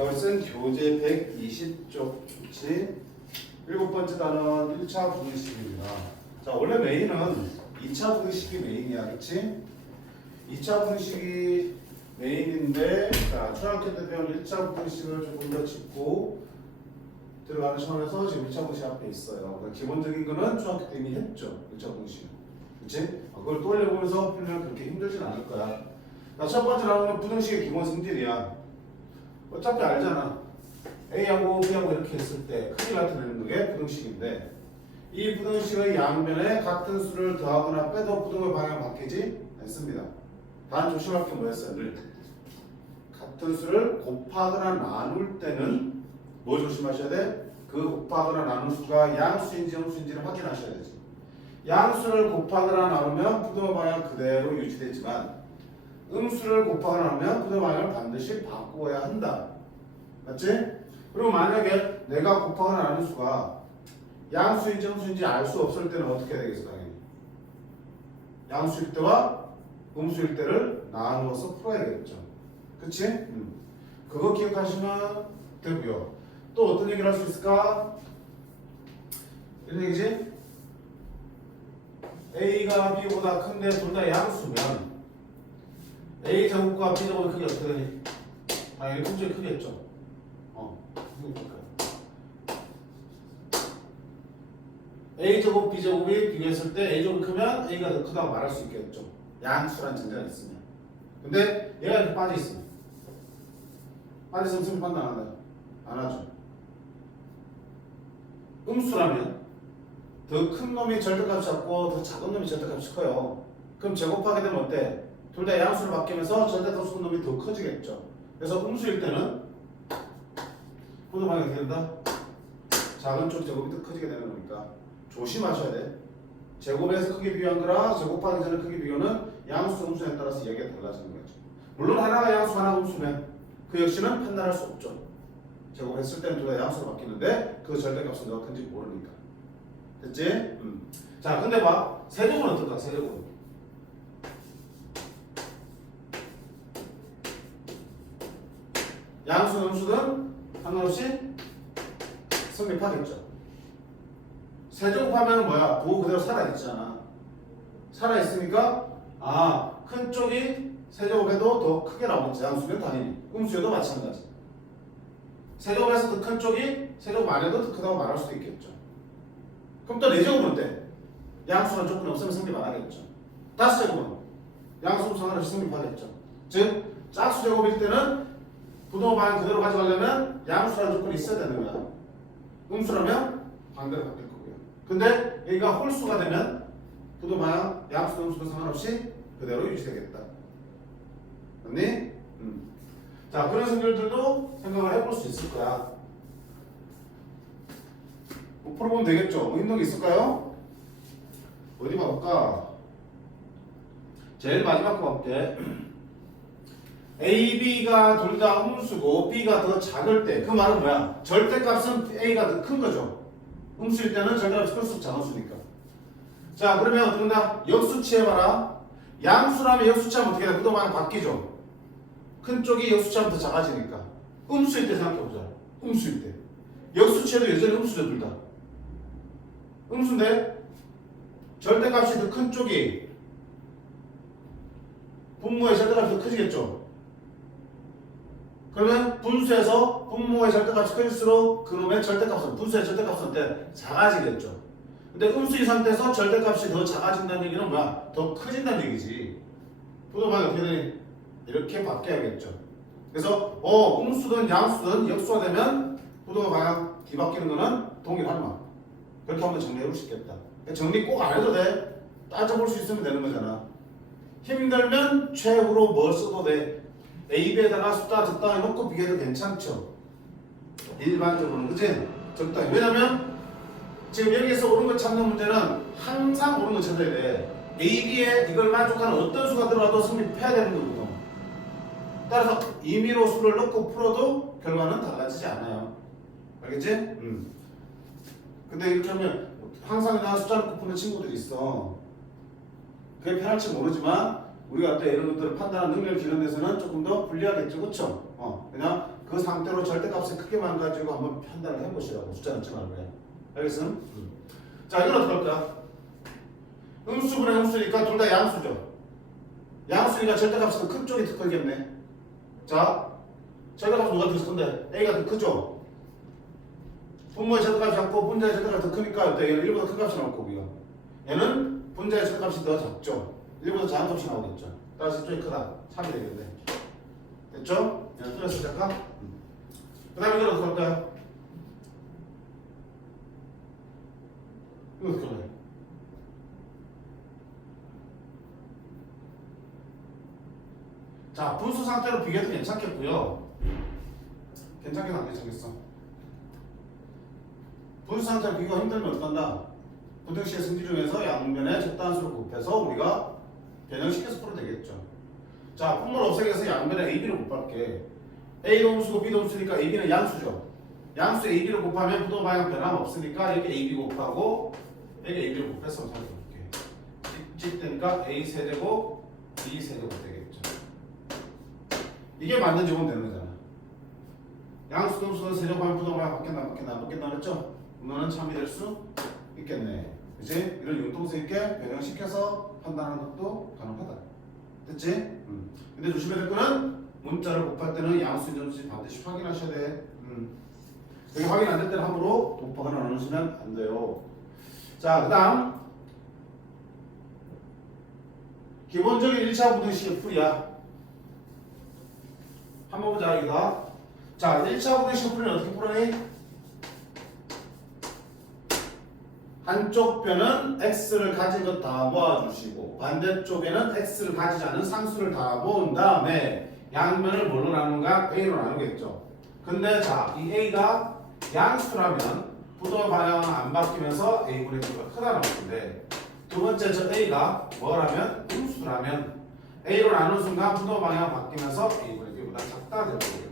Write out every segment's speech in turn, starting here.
결승 교재 120쪽 좋지? 일곱 번째 단원 1차 부등식입니다. 자, 원래 메인은 2차 부등식이 메인이야, 그치? 2차 부등식이 메인인데, 자, 초등학교 때 배운 1차 부등식을 조금 더 짚고 들어가는 차원에서 지금 1차 부등식 앞에 있어요. 그러니까 기본적인 거는 초등학교 때 이미 했죠, 1차 부등식. 그치? 그걸 또 올려보면서 풀면 그렇게 힘들진 않을 거야. 자, 첫 번째 나오는 부등식의 기본 성질이야. 어차피 알잖아. A하고 B하고 이렇게 했을 때 크기 나타내는 게 부등식인데, 이 부등식의 양변에 같은 수를 더하거나 빼도 부등의 방향 바뀌지 않습니다. 단 조심할 게 뭐였어요? 늘 같은 수를 곱하거나 나눌 때는 뭐 조심하셔야 돼? 그 곱하거나 나눈 수가 양수인지 음수인지를 확인하셔야 되지. 양수를 곱하거나 나누면 부등의 방향 그대로 유지되지만 음수를 곱하거나 나누면 부등의 방향을 반드시 바꾸어야 한다. 맞지? 그리고 만약에 내가 곱하거나 나눈 수가 양수인지 음수인지 알 수 없을 때는 어떻게 해야 되겠어? 당연히 양수일 때와 음수일 때를 나누어서 풀어야겠죠. 그치? 그거 기억하시면 되고요. 또 어떤 얘기를 할 수 있을까? 이런 얘기지? A가 B보다 큰데 둘 다 양수면 A 제곱과 B 제곱의 크기 어떻게 되니? 당연히 품질이 크겠죠. A 제곱 B 제곱이 비교했을 때 A 제곱이 크면 A가 더 크다고 말할 수 있겠죠. 양수란 전제가 있으면. 근데 얘가 이렇게 빠져 있으면 승리 판단 안 하죠. 음수라면 더 큰 놈이 절대값이 작고 더 작은 놈이 절대값이 커요. 그럼 제곱하게 되면 어때? 둘 다 양수로 바뀌면서 절대값 큰 놈이 더 커지겠죠. 그래서 음수일 때는 부등방이 어떻게 된다? 작은 쪽 제곱이 더 커지게 되는 거니까 조심하셔야 돼. 제곱에서 크기 비교한 거랑 제곱하기 전에 크기 비교는 양수, 음수에 따라서 이야기가 달라지는 거죠. 물론 하나가 양수, 하나가 음수면 그 역시는 판단할 수 없죠. 제곱했을 때는 둘 다 양수로 바뀌는데 그 절대값은 누가 큰지 모르니까. 됐지? 자, 근데 봐. 세제곱은 어떨까? 세제곱은. 양수, 음수든 상관없이 성립하겠죠. 세제곱하면 뭐야? 부호 그대로 살아있잖아. 살아있으니까 큰 쪽이 세제곱해도 더 크게 나오겠지. 양수면 당연히. 음수여도 마찬가지. 세제곱에서 더 큰 쪽이 세제곱 안 해도 더 크다고 말할 수도 있겠죠. 그럼 또 4제곱은 어때? 양수란 조건이 없으면 성립 안 하겠죠. 5제곱은 양수 상관없이 성립하겠죠. 즉 짝수 제곱일 때는 부등호 방향 그대로 가져가려면 양수라는 조건이 있어야 되는 거야. 음수라면 반대로 바뀔 거고요. 근데 여기가 홀수가 되면 부등호 방향 양수 음수도 상관없이 그대로 유지되겠다. 맞니? 자, 그런 성질들도 생각을 해볼 수 있을 거야. 뭐 풀어보면 되겠죠. 뭐 있는 게 있을까요? 어디 봐볼까? 제일 마지막 거 볼게. A, B가 둘 다 음수고 B가 더 작을 때 그 말은 뭐야? 절대값은 A가 더 큰 거죠. 음수일 때는 절대값이 클수록 작은 수니까. 자, 그러면 어떻게 된다? 역수치 해봐라. 양수라면 역수치하면 어떻게 돼? 부등호방향 바뀌죠. 큰 쪽이 역수치하면 더 작아지니까. 음수일 때 생각해보자. 음수일 때. 역수치에도 여전히 음수죠, 둘 다. 음수인데 절대값이 더 큰 쪽이 분모의 절대값이 더 커지겠죠. 그러면 분수에서 분모의 절대값이 커질수록 그놈의 절대값은 분수의 절대값은 때 작아지겠죠. 근데 음수인 상태에서 절대값이 더 작아진다는 얘기는 뭐야? 더 커진다는 얘기지. 부등호방향이 어떻게 되니? 이렇게 바뀌어야겠죠. 그래서 음수든 양수든 역수가 되면 부등호 방향 뒤바뀌는 거는 동일하마. 그렇게 한번 정리해 볼 수 있겠다. 정리 꼭 안 해도 돼. 따져볼 수 있으면 되는 거잖아. 힘들면 최후로 뭘 써도 돼. A, B에다가 숫자 적당히 놓고 비교해도 괜찮죠. 일반적으로는. 그치? 적당히. 왜냐면 지금 여기에서 옳은 거 찾는 문제는 항상 옳은 거 찾아야 돼. A, B에 이걸 만족하는 어떤 수가 들어와도 성립해야 되는 거거든. 따라서 임의로 수를 넣고 풀어도 결과는 달라지지 않아요. 알겠지? 근데 이렇게 하면 항상 나 숫자 넣고 푸는 친구들이 있어. 그게 편할지 모르지만 우리가 또 이런 것들을 판단하는 능력을 기르는 데서는 조금 더 불리하겠죠. 그쵸? 그냥 그 그 상태로 절대값의 크기만 가지고 한번 판단을 해보시라고. 숫자 넣지 말고요. 알겠어? 자, 이건 어떻게 할까? 음수분의 음수니까 둘 다 양수죠. 양수니까 절대값이 더 큰 쪽이 더 크겠네. 자, 절대값은 누가 더 큰데? A가 더 크죠? 분모의 절대값이 작고 분자의 절대값이 더 크니까 얘는 1보다 큰 값이 나올 거고요. 얘는 분자의 절대값이 더 작죠? 1보다 작은 값이 나오겠죠. 따라서 이쪽이 크다. 3이 되겠네. 됐죠? 얘는 뚫렸어, 잠깐. 그 다음에 이걸 어떻게 할까요? 이거 어떻게 할까요? 자, 분수 상태로 비교해도 괜찮겠고요. 괜찮긴 안 괜찮겠어. 분수 상태로 비교가 힘들면 어떡한다? 부등식의 승지 중에서 양변에 적단수를 곱해서 우리가 변형시켜서 풀어도 되겠죠. 자, 분모를 없애기 위해서 양변에 AB를 곱할게. A도 음수고 B도 음수니까 AB는 양수죠. 양수에 AB를 곱하면 부동 방향 변함 없으니까 이렇게 AB 곱하고 여기 AB를 곱해서 살펴볼게. 집되니까 A 세제곱 B 세제곱 되겠죠. 이게 맞는지 보면 되는 거잖아. 양수도 음수도 세제곱하면 부동 방향 바뀌었나 그랬죠? 문어는 참이 될 수 있겠네. 그치? 이런 융통성 있게 변형시켜서 판단하는 것도 가능하다. 됐지? 근데 조심해야 될 거는 문자를 곱할 때는 양수인지 음수인지 반드시 확인하셔야 돼. 여기 확인 안 될 때는 함부로 곱하거나 나누시면 안 돼요. 자, 그 다음 기본적인 1차 부등식의 풀이야. 한번 보자 이거. 자, 1차 부등식 풀이는 어떻게 풀어내? 한쪽 변은 x를 가진 것 다 모아주시고 반대쪽에는 x를 가지지 않은 상수를 다 모은 다음에 양면을 뭘로 나누는가? a로 나누겠죠. 근데 자, 이 a가 양수라면 부동의 방향은 안 바뀌면서 a분의 b가 크다는 건데 두 번째 저 a가 뭐라면? 음수라면 a로 나누는 순간 부동의 방향이 바뀌면서 a분의 b보다 작다 될 거고요.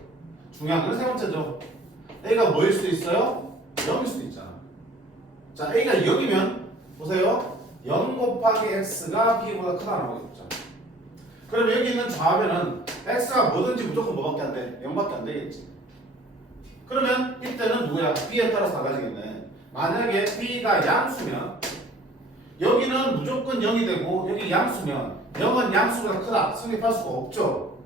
중요한 건 세 번째죠. a가 뭐일 수도 있어요? 0일 수도 있잖아. 자, A가 0이면 보세요. 0 곱하기 X가 B보다 크다 나오겠죠. 그럼 여기 있는 좌변은 X가 뭐든지 무조건 뭐밖에 안 돼? 0밖에 안 되겠지. 그러면 이때는 누구야? B에 따라서 달라지겠네. 만약에 B가 양수면 여기는 무조건 0이 되고 여기 양수면 0은 양수보다 크다. 성립할 수가 없죠.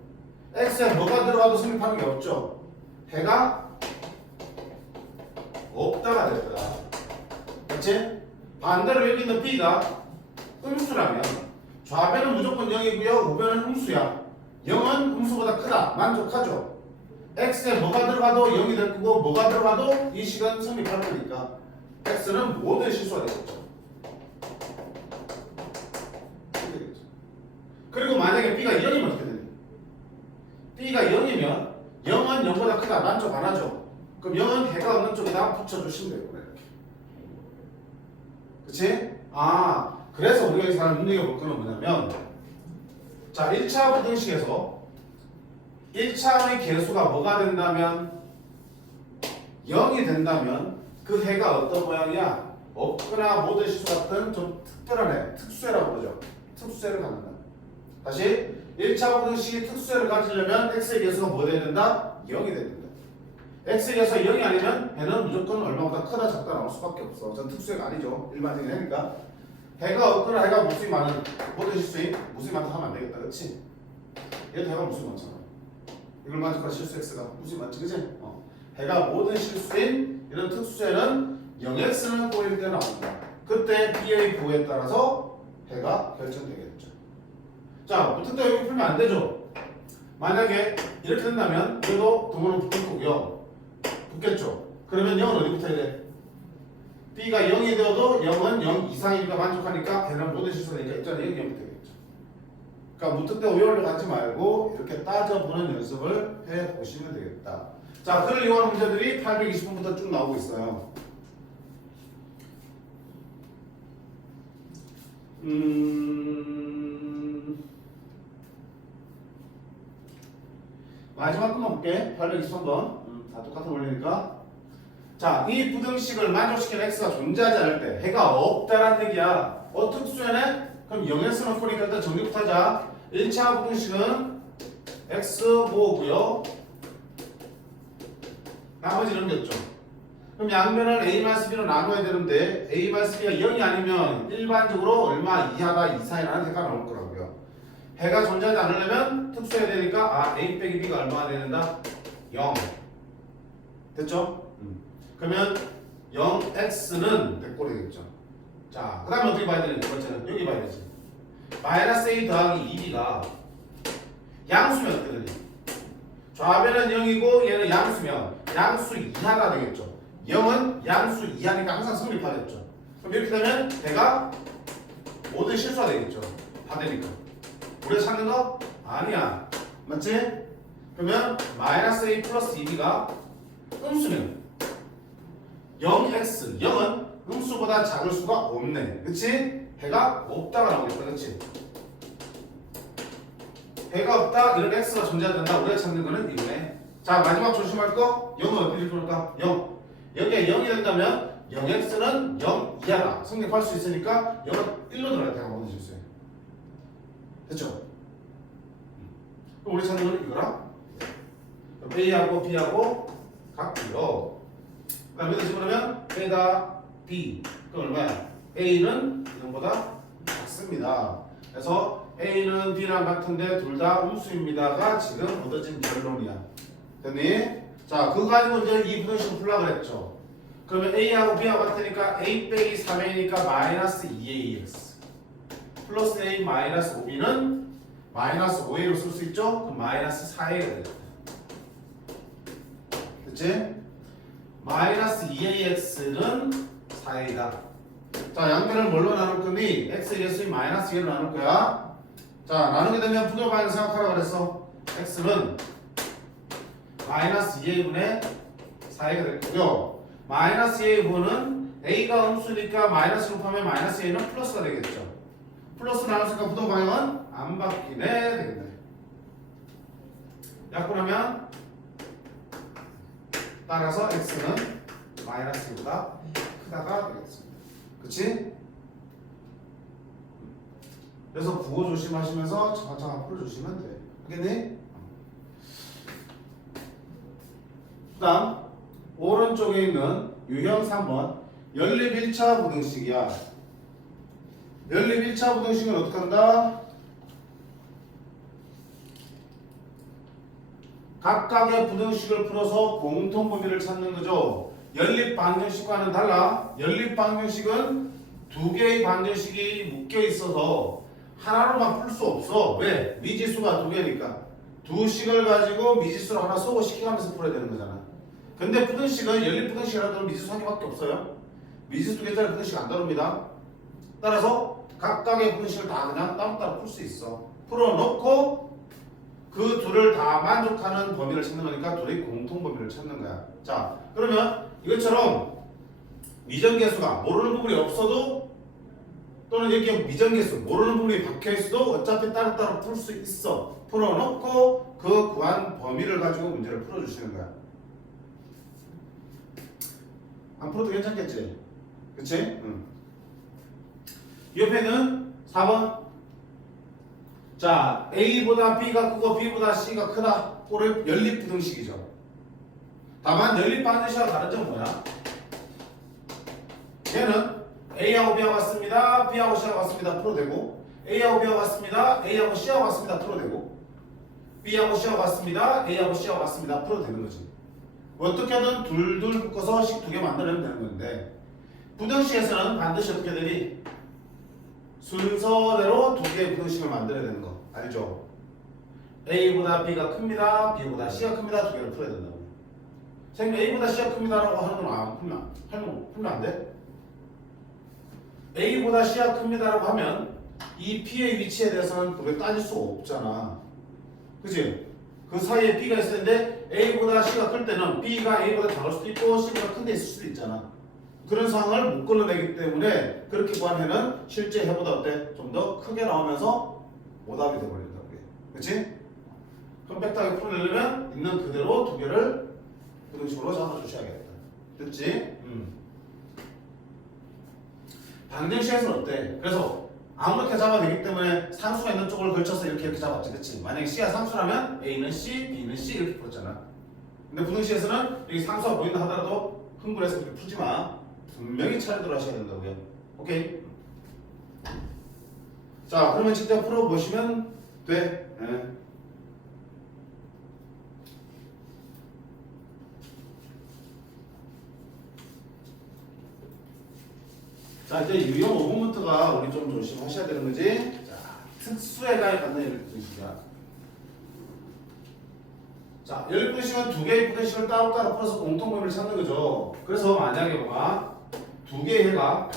X에 뭐가 들어가도 성립하는 게 없죠. 해가 없다가 될 거야. 그렇지? 반대로 여기 있는 B가 음수라면 좌변은 무조건 0이고요. 우변은 음수야. 0은 음수보다 크다. 만족하죠? X에 뭐가 들어가도 0이 될 거고 뭐가 들어가도 이 식은 성립할 거니까 X는 모든 실수가 되겠죠. 그리고 만약에 B가 0이면 어떻게 되니? B가 0이면 0은 0보다 크다. 만족 안 하죠? 그럼 0은 해가 없는 쪽에다 붙여주시면 되고 그치? 아, 그래서 우리가 여기서 하나 눈여겨볼 거는 뭐냐면 자, 1차 부등식에서 1차의 개수가 뭐가 된다면 0이 된다면 그 해가 어떤 모양이야? 없거나 모든 실수 같은 좀 특별한 해, 특수해라고 그러죠. 특수해를 갖는다. 다시 1차 부등식이 특수해를 가지려면 x의 개수가 뭐 돼야 된다? 0이 돼야 된다. x의 개수가 0이 아니면 해는 무조건 얼마보다 크다 작다 나올 수밖에 없어. 전 특수해가 아니죠. 일반적인 해니까. 해가 없거나 해가 무수히 많은 모든 실수인 무수히 많다 하면 안 되겠다. 그렇지? 얘도 해가 무수히 많잖아. 이걸 만족한 실수 x가 무수히 많지. 그치? 해가 모든 실수인 이런 특수해는 0x는 꼬일 때 나온다. 그때 b의 부호에 따라서 해가 결정되겠죠. 자, 특대 여기 풀면 안 되죠? 만약에 이렇게 된다면 얘도 동호는 붙을 거고요. 붙겠죠? 그러면 0은 어디 붙어야 돼? B가 0이 되어도 0은 0 이상이니까 만족하니까 걔는 모든 실수니까 입자는 0이 0이 되겠죠. 그러니까 무특대 오해하려고 하지 말고 이렇게 따져보는 연습을 해보시면 되겠다. 자, 그걸 이용하는 문제들이 820번부터 쭉 나오고 있어요. 마지막 끝만 볼게. 823번. 다 똑같은 원리니까. 자, 이 부등식을 만족시키는 x가 존재하지 않을 때 해가 없다라는 얘기야. 특수해네? 그럼 0x는 풀이니까 일단 정리부터 하자. 1차 부등식은 x 모고요. 나머지는 넘겼죠. 그럼 양변을 A-B로 나눠야 되는데 A-B가 0이 아니면 일반적으로 얼마 이하다 이상이라는 해가 나올 거라고요. 해가 존재하지 않으려면 특수해야 되니까 A 빼기 B가 얼마가 된다? 0. 됐죠? 그러면 0x는 100골이 되겠죠. 자, 그 다음에 어떻게 봐야 되냐? 두 번째는 여기 봐야 되지. 마이너스 A 더하기 2B가 양수면 어떻게 되냐? 좌변은 0이고 얘는 양수면 양수 이하가 되겠죠. 0은 양수 이하니까 항상 성립하겠죠. 그럼 이렇게 되면 배가 모든 실수가 되겠죠. 다 되니까. 우리가 찾는 거? 아니야. 맞지? 그러면 마이너스 A 플러스 2B가 음수면 0x 0은 음수보다 작을 수가 없네. 그치? 배가 없다가 나오겠다. 그치? 배가 없다. 이런 x가 존재한다. 우리가 찾는 거는 이거네. 자, 마지막 조심할 거 0은 어디를 볼까? 0. 여기에 0이 된다면 0x는 0 이하다. 성립할 수 있으니까 0은 1로 들어갈 때가 모든 실수예요. 됐죠? 그럼 우리 찾는 거는 이거랑 A하고 B하고 같고요. 그 다음에 집어넣으면 A다 B. 그럼 얼마야? A는 0보다 작습니다. 그래서 A는 B랑 같은데 둘 다 음수입니다가 지금 얻어진 결론이야. 됐니? 자, 그거 가지고 이제 이 부등식 풀라 그랬죠. 그러면 A하고 B하고 같으니까 A 빼기 3A니까 마이너스 2AX 플러스 A 마이너스 5B는 마이너스 5A로 쓸 수 있죠? 그럼 마이너스 4A가 되겠다. 됐지? 마이너스 2AX는 4A다. 자, 양변을 뭘로 나눌 거니? X의 개수인 마이너스 2로 나눌 거야. 자, 나누게 되면 부도 방향 생각하라고 그랬어. X는 마이너스 2A분의 4A가 될 거고요. 마이너스 2A 부분은 A가 음수니까 마이너스 곱하면 마이너스 A는 플러스가 되겠죠. 플러스 나눴으니까 부도 방향은 안 바뀌네 되겠네. 약분하면 따라서 X는 마이너스 2보다 크다가 되겠습니다. 그치? 그래서 부호 조심하시면서 차근차근 풀어주시면 돼. 알겠니? 그 다음 오른쪽에 있는 유형 3번 연립 1차 부등식이야. 연립 1차 부등식은 어떻게 한다? 각각의 부등식을 풀어서 공통 범위를 찾는 거죠. 연립 방정식과는 달라. 연립 방정식은 두 개의 방정식이 묶여 있어서 하나로만 풀 수 없어. 왜? 미지수가 두 개니까. 두 식을 가지고 미지수를 하나 소거시켜가면서 풀어야 되는 거잖아. 근데 부등식은 연립 부등식이라도 미지수 한 개밖에 없어요. 미지수 두 개짜리 부등식 안 다룹니다. 따라서 각각의 부등식을 다 그냥 따로따로 풀 수 있어. 풀어놓고 그 둘을 다 만족하는 범위를 찾는 거니까 둘의 공통 범위를 찾는 거야. 자, 그러면 이것처럼 미정계수가 모르는 부분이 없어도 또는 이렇게 미정계수 모르는 부분이 박혀 있어도 어차피 따로따로 풀 수 있어. 풀어놓고 그 구한 범위를 가지고 문제를 풀어주시는 거야. 안 풀어도 괜찮겠지? 그치? 응. 옆에는 4번. 자, A보다 B가 크고 B보다 C가 크다. 꼴의 연립 부등식이죠. 다만 연립 방정식과 다른 점은 뭐야? 얘는 A하고 B하고 같습니다. B하고 C하고 같습니다. 풀어도 되고 A하고 B하고 같습니다. A하고 C하고 같습니다. 풀어도 되고 B하고 C하고 같습니다. A하고 C하고 같습니다. 풀어도 되는 거지. 어떻게든 둘둘 묶어서 식 두 개 만들면 되는 건데 부등식에서는 반드시 어떻게 되니? 순서대로 두 개의 부등식을 만들어야 되는 거 알죠? A보다 B가 큽니다. B보다 C가 큽니다. 두 개를 풀어야 된다고. 선생님 A보다 C가 큽니다라고 하는 건 안 풀면 안 돼? A보다 C가 큽니다라고 하면 이 P의 위치에 대해서는 우리가 따질 수 없잖아. 그치? 그 사이에 B가 있을 텐데 A보다 C가 클 때는 B가 A보다 작을 수도 있고 C보다 큰 데 있을 수도 있잖아. 그런 상황을 못 걸러내기 때문에 그렇게 구한 해는 실제 해보다 어때? 좀 더 크게 나오면서 오답이 돼버린다고 해. 그치? 컴팩트하게 풀어내려면 있는 그대로 두 개를 부등식으로 잡아주셔야겠다. 됐지? 방정식에서는 어때? 그래서 아무렇게 잡아도 되기 때문에 상수가 있는 쪽을 걸쳐서 이렇게 잡았지. 그치? 만약에 C가 상수라면 A는 C, B는 C 이렇게 풀었잖아. 근데 부등식에서는 여기 상수가 보인다 하더라도 흥분해서 그렇게 풀지 마. 분명히 차례대로 하셔야 된다고요. 오케이? 자, 그러면 직접 풀어보시면 돼. 네. 자, 이제 유형 5번부터가 우리 좀 조심하셔야 되는 거지. 자, 특수해가에 갖는 연립분식이야. 자, 연립분식은 두 개의 분식을 따로따로 풀어서 공통범위를 찾는 거죠. 그래서 만약에 뭐가 두 개의 해가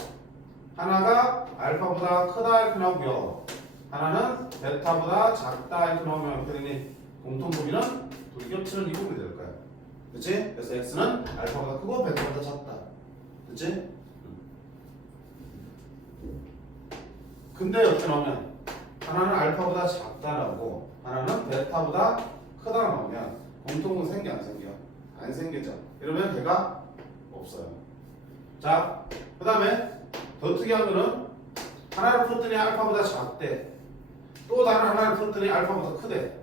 하나가 알파보다 크다 이렇게 나오고요. 하나는 베타보다 작다 이렇게 나오면 어떻게 되니? 공통범위는 둘이 겹치는 이 부분이 될 거야. 그렇지? 그래서 x는 알파보다 크고 베타보다 작다. 그렇지? 근데 어떻게 나오면 하나는 알파보다 작다 나오고 하나는 베타보다 크다 나오면 공통은 생겨 안 생겨? 안 생기죠. 이러면 배가 없어요. 자, 그 다음에 더 특이한 거는 하나를 풀었더니 알파보다 작대. 또 다른 하나를 풀었더니 알파보다 크대.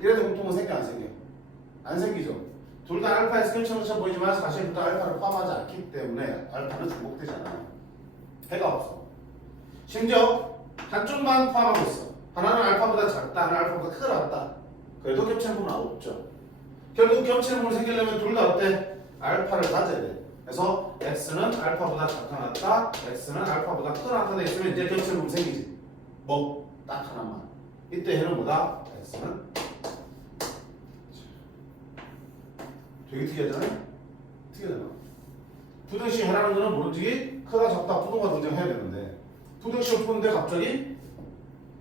이래도 공통은 생겨 안 생겨? 안 생기죠. 둘 다 알파에서 겹치는 것처럼 보이지만 사실 둘 다 알파를 포함하지 않기 때문에 알파는 중복되지 않아요. 해가 없어. 심지어 한쪽만 포함하고 있어. 하나는 알파보다 작다, 하나는 알파보다 크다. 그래도 겹치는 부분은 없죠. 결국 겹치는 부분이 생기려면 둘 다 어때? 알파를 가져야 돼. 그래서 x는 알파보다 작다 낫다, x는 알파보다 크다 낫다 돼 있으면 이제 겹치는 부분이 생기지. 뭐? 딱 하나만. 이때 해는 뭐다? x는 되게 특이하잖아요? 특이하잖아. 부등식 해라는 거는 모른지 크다 작다 부등호가 등장해야 되는데 부등식을 푸는데 갑자기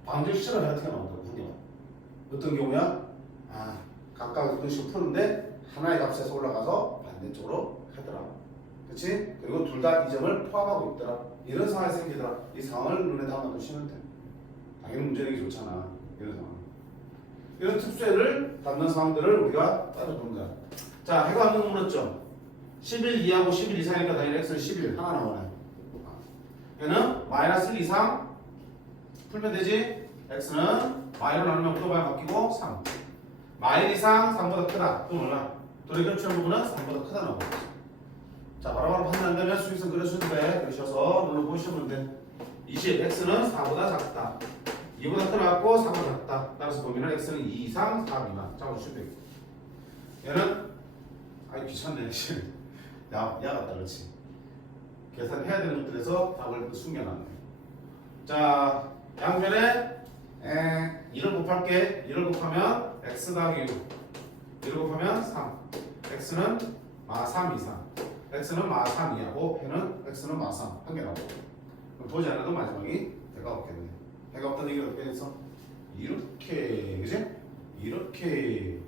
방정식처럼 어떻게 나온다고 한 개만. 어떤 경우야? 아, 각각 부등식을 푸는데 하나의 값에서 올라가서 반대쪽으로 가더라. 그렇지? 그리고 둘 다 이 점을 포함하고 있더라. 이런 상황이 생기더라. 이 상황을 눈에 담아두시면 돼. 당연히 문제 내기 좋잖아. 이런 상황. 이런 특수해를 담는 상황들을 우리가 따져보는 거야. 자, 해가 없는 거 물었죠? 11 이하고 11 이상이니까 당연히 x는 11 하나 나오네. 얘는 마이너스 1 이상 풀면 되지? x는 마이너 나누면 부동반에 바뀌고 3. 마일 이상 3보다 크다. 또 몰라. 둘이 겹치는 부분은 3보다 크다 나오고. 자, 바로바로 판단 안 되면 수익선 그려주는데 그러셔서 눌러보시면 돼. 20, x는 4보다 작다. 2보다 크나왔고 4보다 작다. 따라서 범위는 x는 2 이상 4 미만. 잡아주시면 되고. 얘는 아이 귀찮네. 야 같다 그렇지. 계산해야 되는 것들에서 답을 숨겨놨네. 자, 양변에 2를 곱할게. 2를 곱하면 x 더하기 6. 2를 곱하면 3. x는 마 3 이상. x는 마 3 이하고 해는 x는 마 3. 한 개 나오고. 보지 않아도 마지막이 배가 없겠네. 배가 없다는 얘기를 어떻게 해서 이렇게, 그지? 이렇게.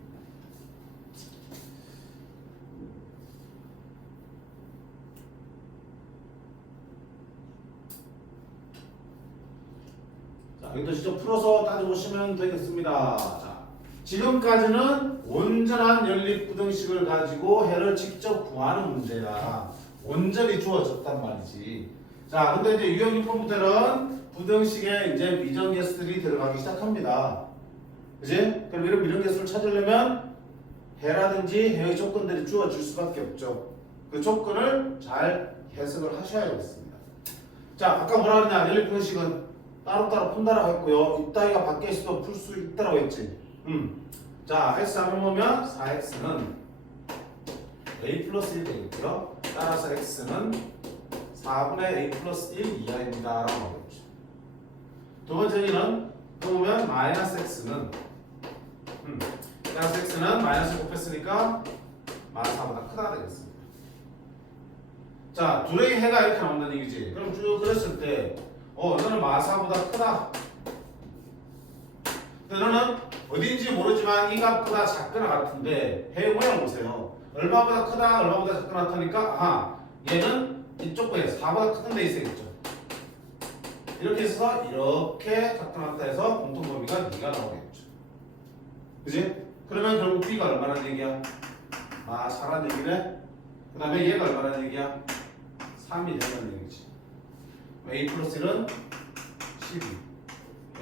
자, 여기도 직접 풀어서 따져보시면 되겠습니다. 자, 지금까지는 온전한 연립부등식을 가지고 해를 직접 구하는 문제야. 온전히 주어졌단 말이지. 자, 근데 이제 유형 6번부터는 부등식에 이제 미정계수들이 들어가기 시작합니다. 그지? 그럼 이런 미정계수를 찾으려면 해라든지 해의 조건들이 주어질 수밖에 없죠. 그 조건을 잘 해석을 하셔야겠습니다. 자, 아까 뭐라 그랬냐? 연립부등식은 따로따로 푼다라고 했고요. 이따위가 밖에 있어도 풀 수 있다라고 했지. 자, x 한번 보면 4x는 a 플러스 1 되겠고요. 따라서 x는 4분의 a 플러스 1 이하입니다. 라고 하겠죠. 두 번째 얘기는 또 보면 마이너스 x는 따라서 x는 마이너스 곱했으니까 마이너스 4보다 크다 되겠습니다. 자, 둘의 해가 이렇게 나온다는 얘기지. 그럼 쭉 그랬을 때 너는 마사보다 크다. 너는 어딘지 모르지만 이 값보다 작거나 같은데 해의 모양 보세요. 얼마보다 크다, 얼마보다 작거나 같으니까 아하, 얘는 이쪽 거에 4보다 큰 데 있어야겠죠. 이렇게 해서 이렇게 작거나 같다 해서 공통범위가 B가 나오겠죠. 그지? 그러면 결국 B가 얼마나 얘기야? 아, 4라는 얘기네. 그 다음에 얘가 얼마나 얘기야? 3이 된다는 얘기지. A 플러스 1은 12,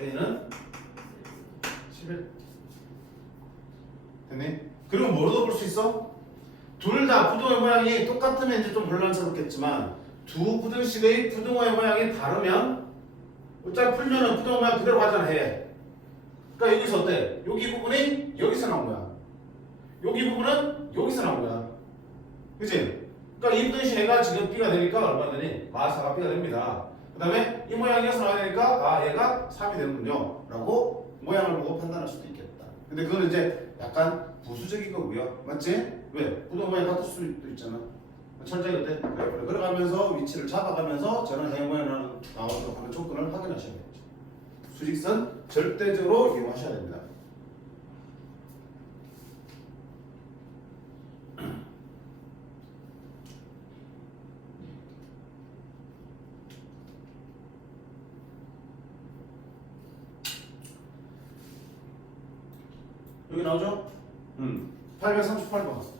A는 11. 됐니? 그리고 뭐로도 볼 수 있어? 둘 다 부등호의 모양이 똑같으면 이제 좀 혼란스럽겠지만 두 부등식의 부등호의 모양이 다르면 어차피 풀면은 부등호 모양 그대로 가잖아 해. 그러니까 여기서 어때? 여기 부분이 여기서 나온 거야. 여기 부분은 여기서 나온 거야. 그치? 그러니까 이 부등식 얘가 지금 B가 되니까 얼마 되니? 마사가 B가 됩니다. 그 다음에 이 모양이 여기서 나와야 되니까 아 얘가 3이 되는군요 라고 모양을 보고 판단할 수도 있겠다. 근데 그거는 이제 약간 부수적인 거고요. 맞지? 왜? 부등호 모양이 같을 수도 있잖아. 철저히 어때? 그래. 걸어가면서 위치를 잡아가면서 저런 해 모양을 나오도록 하는 조건을 확인하셔야겠죠. 수직선 절대적으로 이용하셔야 됩니다. 여기 나오죠? 838번.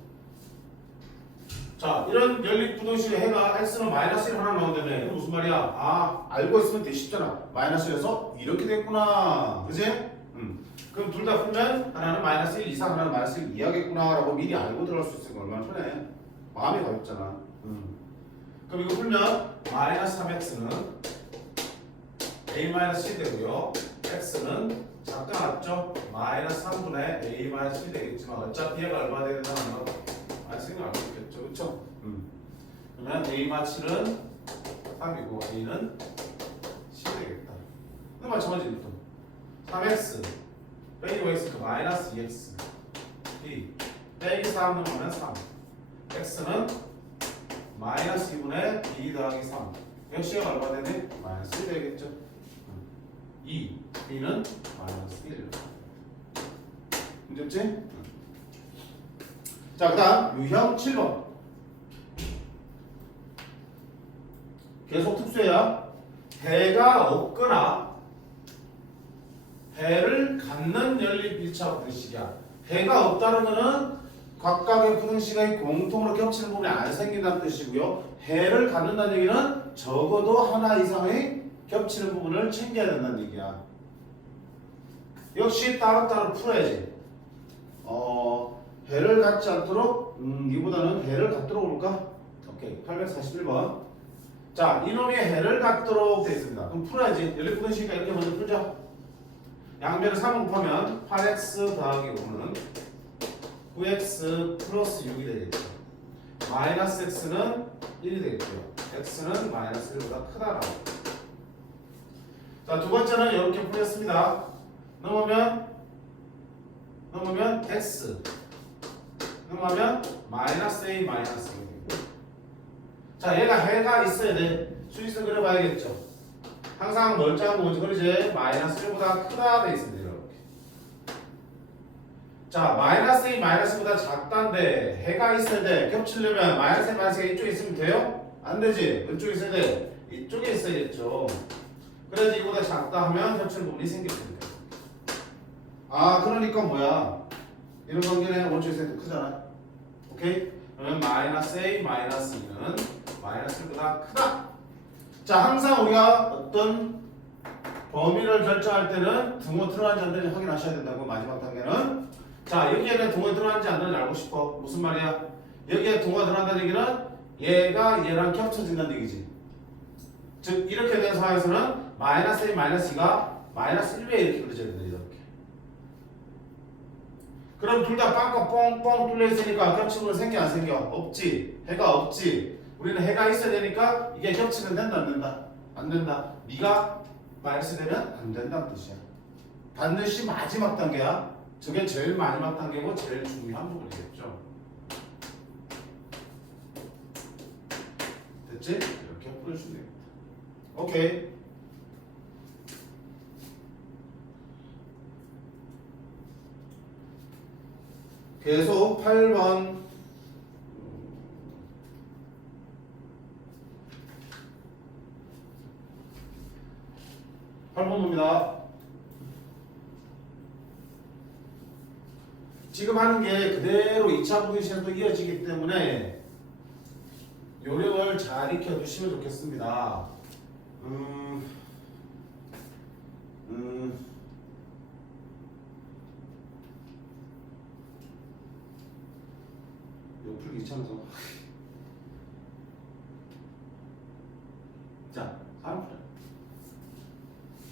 자, 이런 연립부등식의 해가 x는 마이너스 1 하나 나온다며. 이게 무슨 말이야? 아, 알고 있으면 되게 쉽잖아. 마이너스여서 이렇게 됐구나. 그지? 그럼 둘 다 풀면 하나는 마이너스 1 이상, 하나는 마이너스 1 이하겠구나 라고 미리 알고 들어갈 수 있으니까 얼마나 편해. 마음이 가볍잖아. 그럼 이거 풀면 마이너스 3x는 a 마이너스 1 되고요. x는 작가 맞죠? 마이너스 3분의 a 마이너스 1 되겠지만 어차피 얘가 얼마 되야 된다는 거 생각 안 했겠죠, 그렇죠? 그러면 a 마치는 3이고 a는 10 되겠다. 또 마찬가지로 또 3x 빼기 x니까 마이너스 2x b 빼기 3 넣으면 3 x는 마이너스 2분의 2 더하기 3 역시 얘가 얼마 되네? 마이너스 1 되겠죠? 2 b는 마이너스 1 문제 없지? 자, 그 다음 유형 7번 계속 특수해야 해가 없거나 해를 갖는 연립 1차 부등식이야. 해가 없다는 거는 각각의 부등식의 공통으로 겹치는 부분이 안 생긴다는 뜻이고요. 해를 갖는다는 얘기는 적어도 하나 이상의 겹치는 부분을 챙겨야 된다는 얘기야. 역시 따로따로 풀어야지. 해를 갖지 않도록 이보다는 해를 갖도록 볼까? 오케이. 841번. 자, 이놈이 해를 갖도록 되어 있습니다. 그럼 풀어야지. 연립부등식이니까 이렇게 먼저 풀자. 양변을 3 곱하면 8x 더하기 5는 9x 플러스 6이 되겠죠. 마이너스 x는 1이 되겠고요. x는 마이너스 1보다 크다라고. 자, 두 번째는 이렇게 풀렸습니다. 넘으면 x 넘으면 마이너스 a 마이너스 6. 자, 얘가 해가 있어야 돼. 수직선 그려봐야겠죠. 항상 멀쩡한 거 뭔지 그러지? 마이너스 1보다 크다 돼 있습니다. 이렇게. 자, 마이너스 a 마이너스보다 작다인데 해가 있어야 돼. 겹치려면 마이너스 a 마이너스가 이쪽에 있으면 돼요? 안 되지. 이쪽에 있어야 돼. 이쪽에 있어야겠죠. 그래야지 이보다 작다 하면 겹치는 부분이 생깁니다. 아, 그러니까 뭐야? 이런 관계는 원쪽에서 크잖아. 오케이? 그러면 마이너스 a 마이너스 2는 마이너스 1보다 크다. 자, 항상 우리가 어떤 범위를 결정할 때는 등호 들어간지 안 되는지 확인하셔야 된다고. 마지막 단계는 자, 여기에는 등호 들어간지 안 되는지 알고 싶어. 무슨 말이야? 여기에 등호가 들어간다는 얘기는 얘가 얘랑 겹쳐진다는 얘기지. 즉 이렇게 된 상황에서는 마이너스 a 마이너스 2가 마이너스 1에 이렇게 그려져야 된다. 이렇게. 그럼 둘 다 빵과 뻥뻥 뚫려 있으니까 겹치는 생겨 안 생겨? 없지. 해가 없지. 우리는 해가 있어야 되니까 이게 겹치면 된다 안 된다? 안 된다. 네가 마이너스 되면 안 된다는 뜻이야. 반드시 마지막 단계야. 저게 제일 마지막 단계고 제일 중요한 부분이겠죠. 됐지? 이렇게 풀어주면 됩니다. 오케이. 계속 8번. 봅니다. 지금 하는 게 그대로 2차 부등식에도 이어지기 때문에 요령을 잘 익혀두시면 좋겠습니다. 이거 풀기 귀찮아서. 자, 다음 풀어.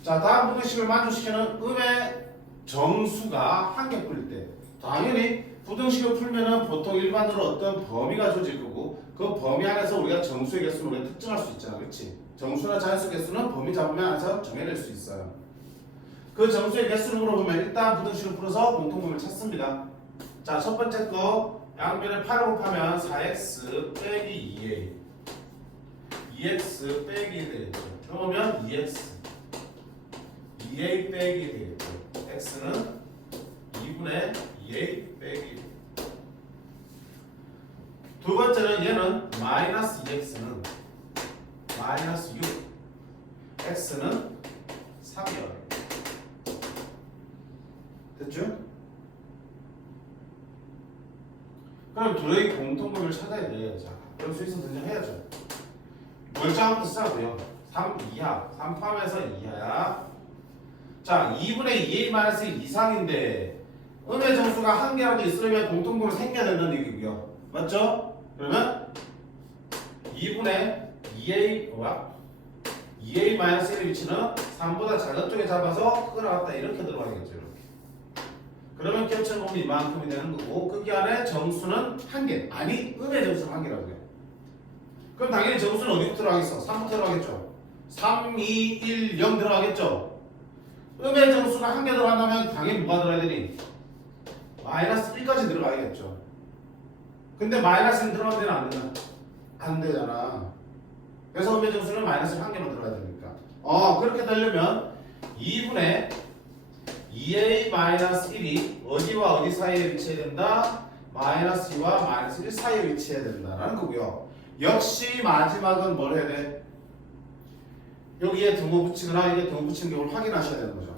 자, 다음 부등식을 만족시키는 음의 정수가 한 개 풀릴 때 당연히 부등식을 풀면은 보통 일반으로 어떤 범위가 주어질 거고 그 범위 안에서 우리가 정수의 개수를 우리가 특정할 수 있잖아. 그렇지? 정수나 자연수 개수는 범위 잡으면 안에서 정해낼 수 있어요. 그 정수의 개수를 물어보면 일단 부등식을 풀어서 공통점을 찾습니다. 자, 첫 번째 거 양변에 8을 곱하면 4x 빼기 2a 2x 빼기 되겠죠. 그러면 2x 2a 빼기 되겠죠. x는 2분의 2a 빼기. 두 번째는 얘는 마이너스 2x는 마이너스 6 x는 3이요. 됐죠? 그럼 둘의 공통점을 찾아야 돼요. 자, 그럼 수익선 등장해야죠. 멀쩡한부터 시작하고요. 3 이하, 3 포함해서 이하야. 자, 2분의 2a-1 이상인데 음의 정수가 한 개라도 있으려면 공통점이 생겨야 된다는 얘기고요. 맞죠? 그러면 2분의 2a-1의 위치는 3보다 작은 쪽에 잡아서 크거나 같다 이렇게 들어가겠죠. 이렇게. 그러면 겹쳐 보면 이만큼이 되는 거고 거기 안에 정수는 한 개. 아니, 음의 정수는 한 개라고요. 그럼 당연히 정수는 어디부터 들어가겠어? 3부터 들어가겠죠. 3, 2, 1, 0 들어가겠죠. 음의 정수가 한 개 들어간다면 당연히 뭐가 들어가야 되니? 마이너스 1까지 들어가야겠죠. 근데 마이너스 1 들어가면 되나 안 되나? 안 되잖아. 그래서 음의 정수는 마이너스 한 개만 들어가야 되니까. 그렇게 되려면 2분의 2a-1이 어디와 어디 사이에 위치해야 된다? 마이너스 2와 마이너스 1 사이에 위치해야 된다라는 거고요. 역시 마지막은 뭘 해야 돼? 여기에 등호 붙이거나 이게 등호 붙이는 경우를 확인하셔야 되는 거죠.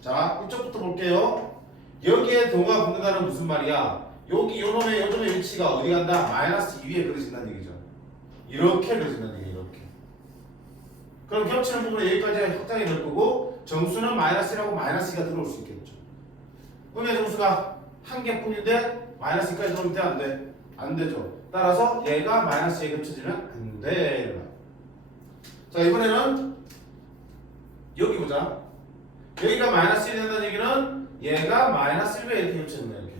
자, 이쪽부터 볼게요. 여기에 등호가 붙는다는 무슨 말이야? 여기 요놈의 요점의 위치가 어디 간다? 마이너스 2위에 그려진다는 얘기죠. 이렇게 그려진다는 얘기예요. 이렇게. 그럼 겹치는 부분에 여기까지 확장이 될 거고 정수는 마이너스 1하고 마이너스 2가 들어올 수 있겠죠. 음의 정수가 한 개뿐인데 마이너스 2까지 들어오면 돼? 안 돼? 안 되죠. 따라서 얘가 마이너스 2에 겹쳐지면 안 돼. 자, 이번에는 여기 보자. 여기가 마이너스 1이 된다는 얘기는 얘가 마이너스 1에 이렇게 겹치는 거야. 이렇게.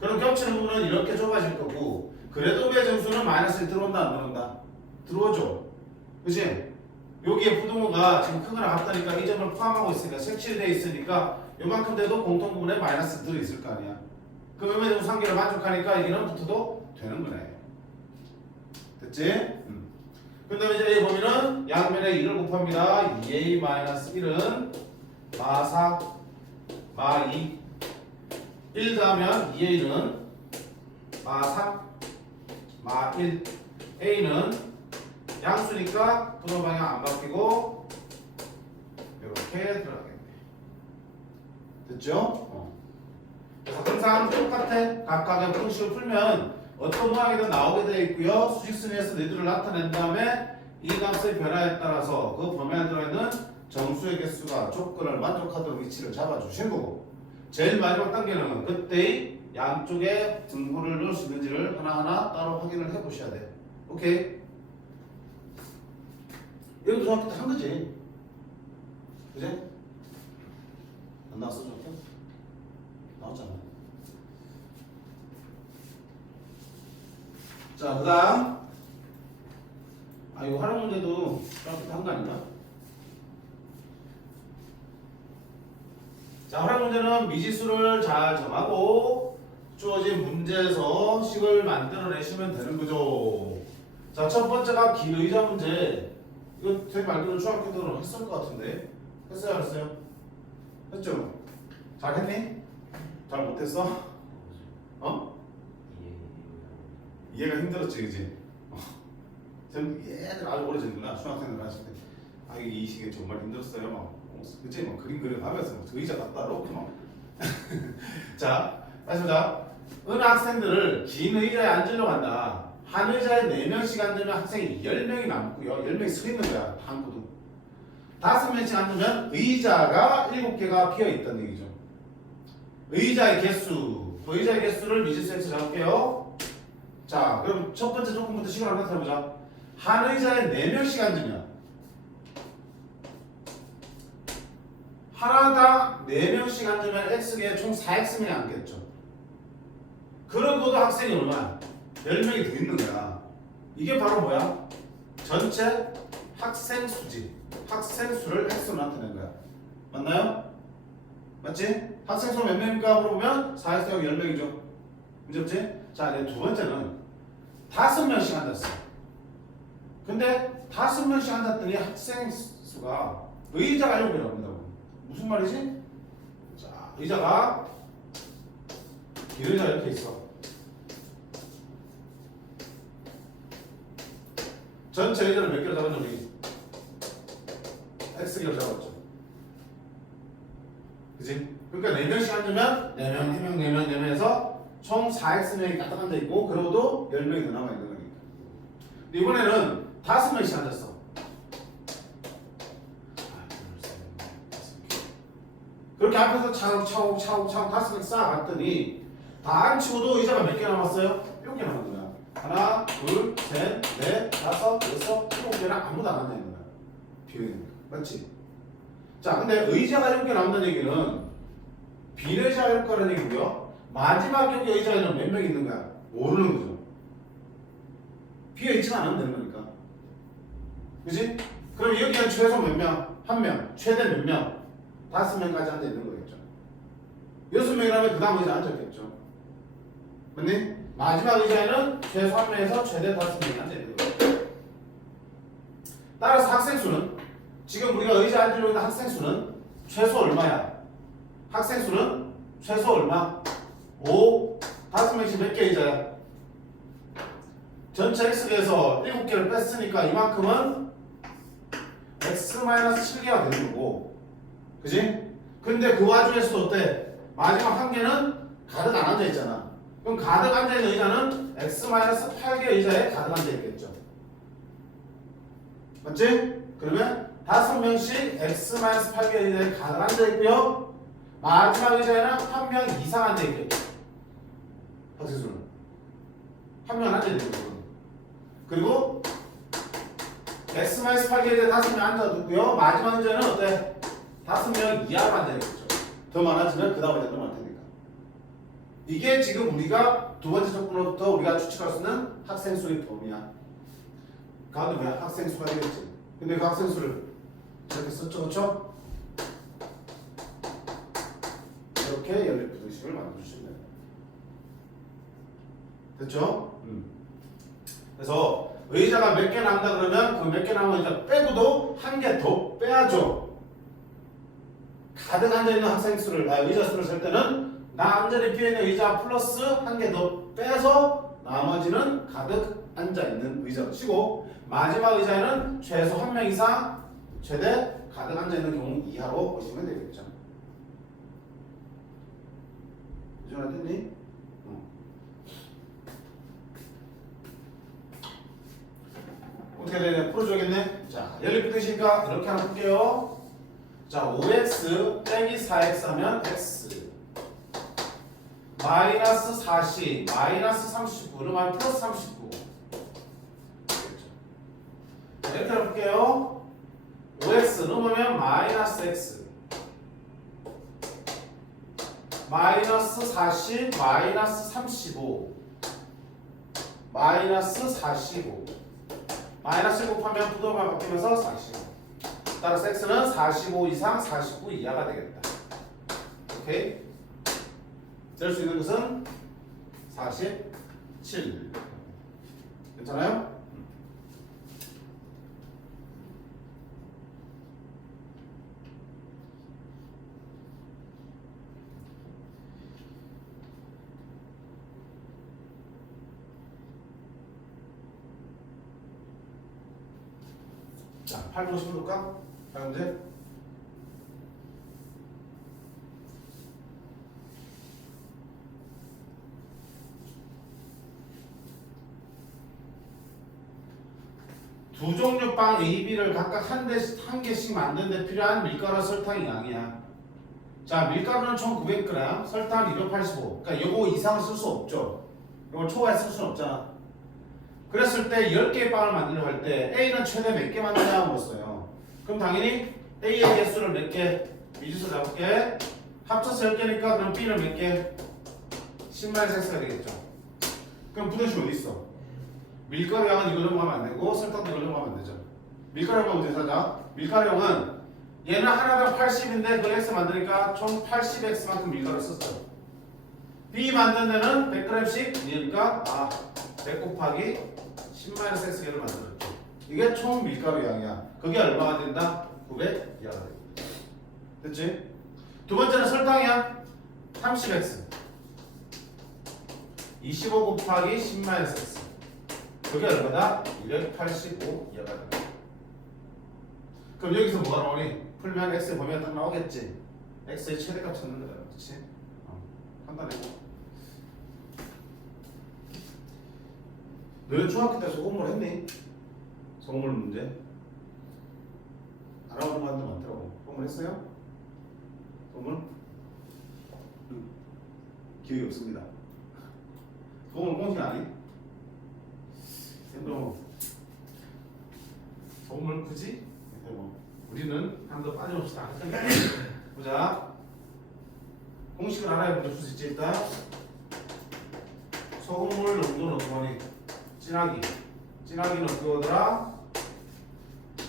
그럼 겹치는 부분은 이렇게 좁아질 거고 그래도 왜 정수는 마이너스 1 들어온다 안 들어온다? 들어오죠. 그치? 여기에 부등호가 지금 크거나 같다니까 이 점을 포함하고 있으니까 색칠되어 있으니까 요만큼 돼도 공통부분에 마이너스 들어있을 거 아니야. 그럼 음의 정수 한개를 만족하니까 여기는 붙어도 되는 거네. 됐지? 그 다음에 이제 여기 보면은 양면에 2를 곱합니다. 2a-1은 마4 마2 1 더하면 2a는 마3 마1 a는 양수니까 분호 방향 안 바뀌고 이렇게 들어가겠네. 됐죠? 그래서 항상 똑같아. 각각의 부등식을 풀면 어떤 모양이든 나오게 되어 있고요. 수직선에서 너희들을 나타낸 다음에 이 값의 변화에 따라서 그 범위 안에 들어있는 정수의 개수가 조건을 만족하도록 위치를 잡아주신 거고 제일 마지막 단계는 그때의 양쪽에 등호를 넣을 수 있는지를 하나하나 따로 확인을 해보셔야 돼. 오케이? 이것도 중학교 때 한 거지. 그지? 안 나왔어, 중학교? 나왔잖아. 자, 그 다음. 이거 활용 문제도 중학교 때 한 거 아닌가? 자, 활용 문제는 미지수를 잘 정하고 주어진 문제에서 식을 만들어내시면 되는 거죠. 자, 첫 번째가 기의자 문제. 이거 제 말대로 중학교 때는 했을 것 같은데 했어요 안 했어요? 했죠? 잘했니? 잘 못했어? 이해가 힘들었지 그지? 얘들 아주 오래전이구나. 중학생들 하실 때 이게 이 시기에 정말 힘들었어요 막 그치? 막 그림 그려가면서 의자 갖다 놓고 막 자, 다시 보자. 어느 학생들을 긴 의자에 앉으려고 한다. 한 의자에 4명씩 앉으면 학생이 10명이 남고요. 10명이 서 있는 거야. 한 구도. 5명씩 앉으면 의자가 7개가 비어 있다는 얘기죠. 의자의 개수 의자의 개수를 미지수 x 잡을게요. 자, 그럼 첫 번째 조건부터 식을 한번 해보자. 한 의자에 4명씩 앉으면 하나당 4명씩 앉으면 x개에 총 4x명이 앉겠죠. 그러고도 학생이 얼마야? 10명이 더 있는 거야. 이게 바로 뭐야? 전체 학생 수지. 학생 수를 x로 나타낸 거야. 맞나요? 맞지? 학생 수가 몇 명입니까? 물어보면 4x 더하기 10명이죠. 문제 없지? 자, 이제 두 번째는 5명씩 앉았어. 근데 5명씩 앉았더니 학생 수가 의자가 7개 나옵니다. 무슨 말이지? 자, 의자가 길의자가 이렇게 있어. 전체 의자를 몇 개로 잡았냐 우리? X개로 잡았죠. 그치? 그러니까 4명씩 앉으면 4명, 4명, 4명, 4명에서 총 4X명이 까딱 앉아있고 그러고도 10명이 더 남아있는 거니까. 근데 이번에는 5명씩 앉았어. 그렇게 앞에서 차곡차곡 5명 쌓아갔더니 다 안 치고도 의자가 몇 개 남았어요? 7개 남은 거야. 하나, 둘, 셋, 넷, 다섯, 여섯, 7개랑 아무도 안 앉아있는 거야. 비어있는 거. 맞지? 자, 근데 의자가 7개 남는 얘기는 비례자가 7개라는 얘기고요. 마지막 여기 의자에는 몇 명 있는 거야? 모르는 거죠. 비어있지만 않으면 되는 거니까. 그지? 그럼 여기는 최소 몇 명? 1명. 최대 몇 명? 5명까지 앉아있는 거겠죠. 6명이라면 그 다음 의자 앉았겠죠. 맞니? 마지막 의자에는 최소 1명에서 최대 5명이 앉아있는 거예요. 따라서 학생 수는 지금 우리가 의자 앉으려고 있는 학생 수는 최소 얼마야? 학생 수는 최소 얼마? 5, 5명씩 몇 개 의자야? 전체 X개에서 7개를 뺐으니까 이만큼은 X-7개가 되는 거고, 그지? 근데 그 와중에서도 어때? 마지막 한 개는 가득 안 앉아있잖아. 그럼 가득 앉아있는 의자는 X-8개 의자에 가득 앉아있겠죠. 맞지? 그러면 5명씩 X-8개 의자에 가득 앉아있고요. 마지막 의자에는 1명 이상 앉아있겠죠. 학생수는 1명 앉아있는 거고. 그리고 X-8개 의자에 5명 앉아두고요. 마지막 의자는 어때? 5명 이하로 앉아있겠죠. 더 많아지면 그 다음 의자도 많을 테니까. 이게 지금 우리가 두 번째 조건부터 우리가 추측할 수 있는 학생 수의 범위야. 가도 뭐야? 학생 수가 되겠지. 근데 그 학생 수를 이렇게 썼죠, 그렇죠? 이렇게 연립부등식을 만들어주시면 돼요. 됐죠? 그래서 의자가 몇 개 남다 그러면 그 몇 개 남은 의자 빼고도 한 개 더 빼야죠. 가득 앉아있는 학생 수를, 의자 수를 셀 때는 완전히 비어있는 의자 플러스 한 개 더 빼서 나머지는 가득 앉아있는 의자로 치고 마지막 의자에는 최소 1명 이상 최대 가득 앉아있는 경우 이하로 보시면 되겠죠. 이제 안 됐니? 어떻게 되냐? 풀어줘야겠네. 자, 연립부등식이니까 이렇게 하나 볼게요. 자, 5x 빼기 4x 하면 x 마이너스 40 마이너스 39 그러면 플러스 39. 자, 이렇게 해볼게요. 5x 넣으면 마이너스 x 마이너스 40 마이너스 35 마이너스 45 마이너스 곱하면 부동만 바뀌면서 45. 따라서 x는 45 이상 49 이하가 되겠다. 오케이? 셀 수 있는 것은 47. 괜찮아요? 자, 8번 10번 볼까? 다음 문제. 두 종류 빵 A, B를 각각 한 개씩 만드는 데 필요한 밀가루 설탕의 양이야. 자, 밀가루는 총 900g, 설탕 285. 그러니까 요거 이상을 쓸 수 없죠. 요거 초과해 쓸 수는 없잖아. 그랬을 때 10개의 빵을 만들려고 할 때 A는 최대 몇 개 만드냐고 물었어요. 그럼 당연히 A의 개수를 몇 개? 미지수 잡을게. 합쳐서 10개니까 그럼 B는 몇 개? 10-X가 되겠죠. 그럼 부등식 어디 있어? 밀가루 양은 이거 정도 하면 안 되고 설탕도 이거 정도 하면 안 되죠. 밀가루 양은 어디 사자? 밀가루 양은 얘는 하나당 80인데 그걸 X 만드니까 총 80X만큼 밀가루 썼어요. B 만든 데는 100g씩 이니까 100 곱하기 10-X를 만들었죠. 이게 총 밀가루 양이야. 그게 얼마가 된다? 900 이하가 됩니다. 됐지? 두 번째는 설탕이야. 30X 25 곱하기 10-X 그게 얼마다? 285 이하가 됩니다. 그럼 여기서 뭐가 나오니? 풀면 X의 범위가 딱 나오겠지? X의 최대값 찾는 거다. 그렇지? 판단해보. 너희 중학교 때 소금물 했니? 소금물 문제? 알아보는 사람들 많더라고. 소금물 했어요? 소금물? 기억이 없습니다. 소금물 공식 아니? 쌤도 소금물 굳이? 우리는 한도 빠짐없이 다 할 거니까. 보자. 공식을 알아야 문제 풀 수 있지. 일단 소금물 농도는 어떠하니? 진하기는 어떠하더라?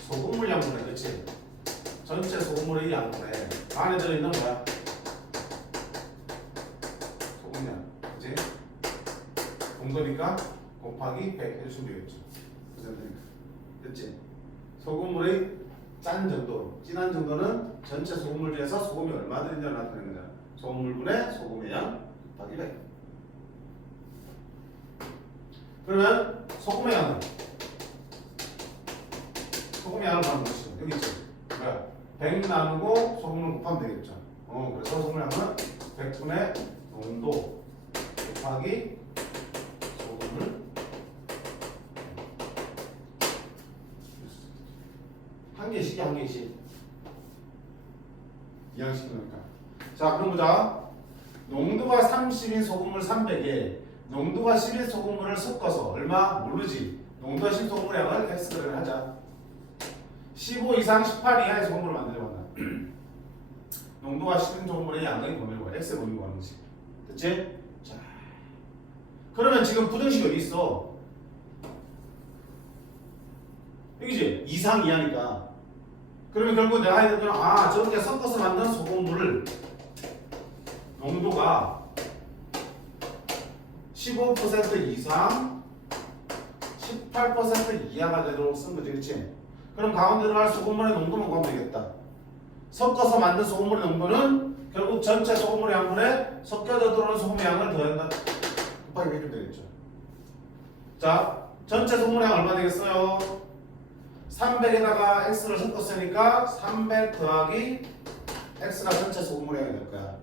소금물 양분해. 그렇지? 전체 소금물의 양분해. 안에 들어있는 뭐야? 소금량. 그렇지? 농도니까 곱하기 100 해주시면 되겠죠. 됐지? 소금물의 짠 정도, 진한 정도는 전체 소금물 중에서 소금이 얼마 들인지 나타내는 거야. 소금물분의 소금의 양 곱하기 100. 그러면 소금의 양은 구하는 것이고 여기 있죠. 뭐야? 100 나누고 소금을 곱하면 되겠죠. 그래서 소금의 양은 100분의 농도 곱하기 소금을 한 개씩이 한 개씩 이항식이니까. 자, 그럼 보자. 농도가 30인 소금물 300에 농도가 10인 소금물을 섞어서 얼마? 모르지. 농도가 10 소금물 양을 X를 하자. 15 이상 18 이하의 소금물을 만들어본다. 농도가 10인 소금물의 양의 범위를 구하. X의 범위를 구하는 거지. 됐지? 자, 그러면 지금 부등식이 어디 있어? 여기지? 2 이상 이하니까. 그러면 결국 내가 해야 되는 건 저렇게 섞어서 만든 소금물을 농도가 15% 이상 18% 이하가 되도록 쓴 거지. 그렇지? 그럼 가운데 들어갈 소금물의 농도만 구하면 되겠다. 섞어서 만든 소금물의 농도는 결국 전체 소금물의 양분에 섞여져 들어오는 소금의 양을 더한다. 곱하기 해주면 되겠죠. 자, 전체 소금물의 양 얼마 되겠어요? 300에다가 X를 섞었으니까 300 더하기 X가 전체 소금물의 양이 될 거야.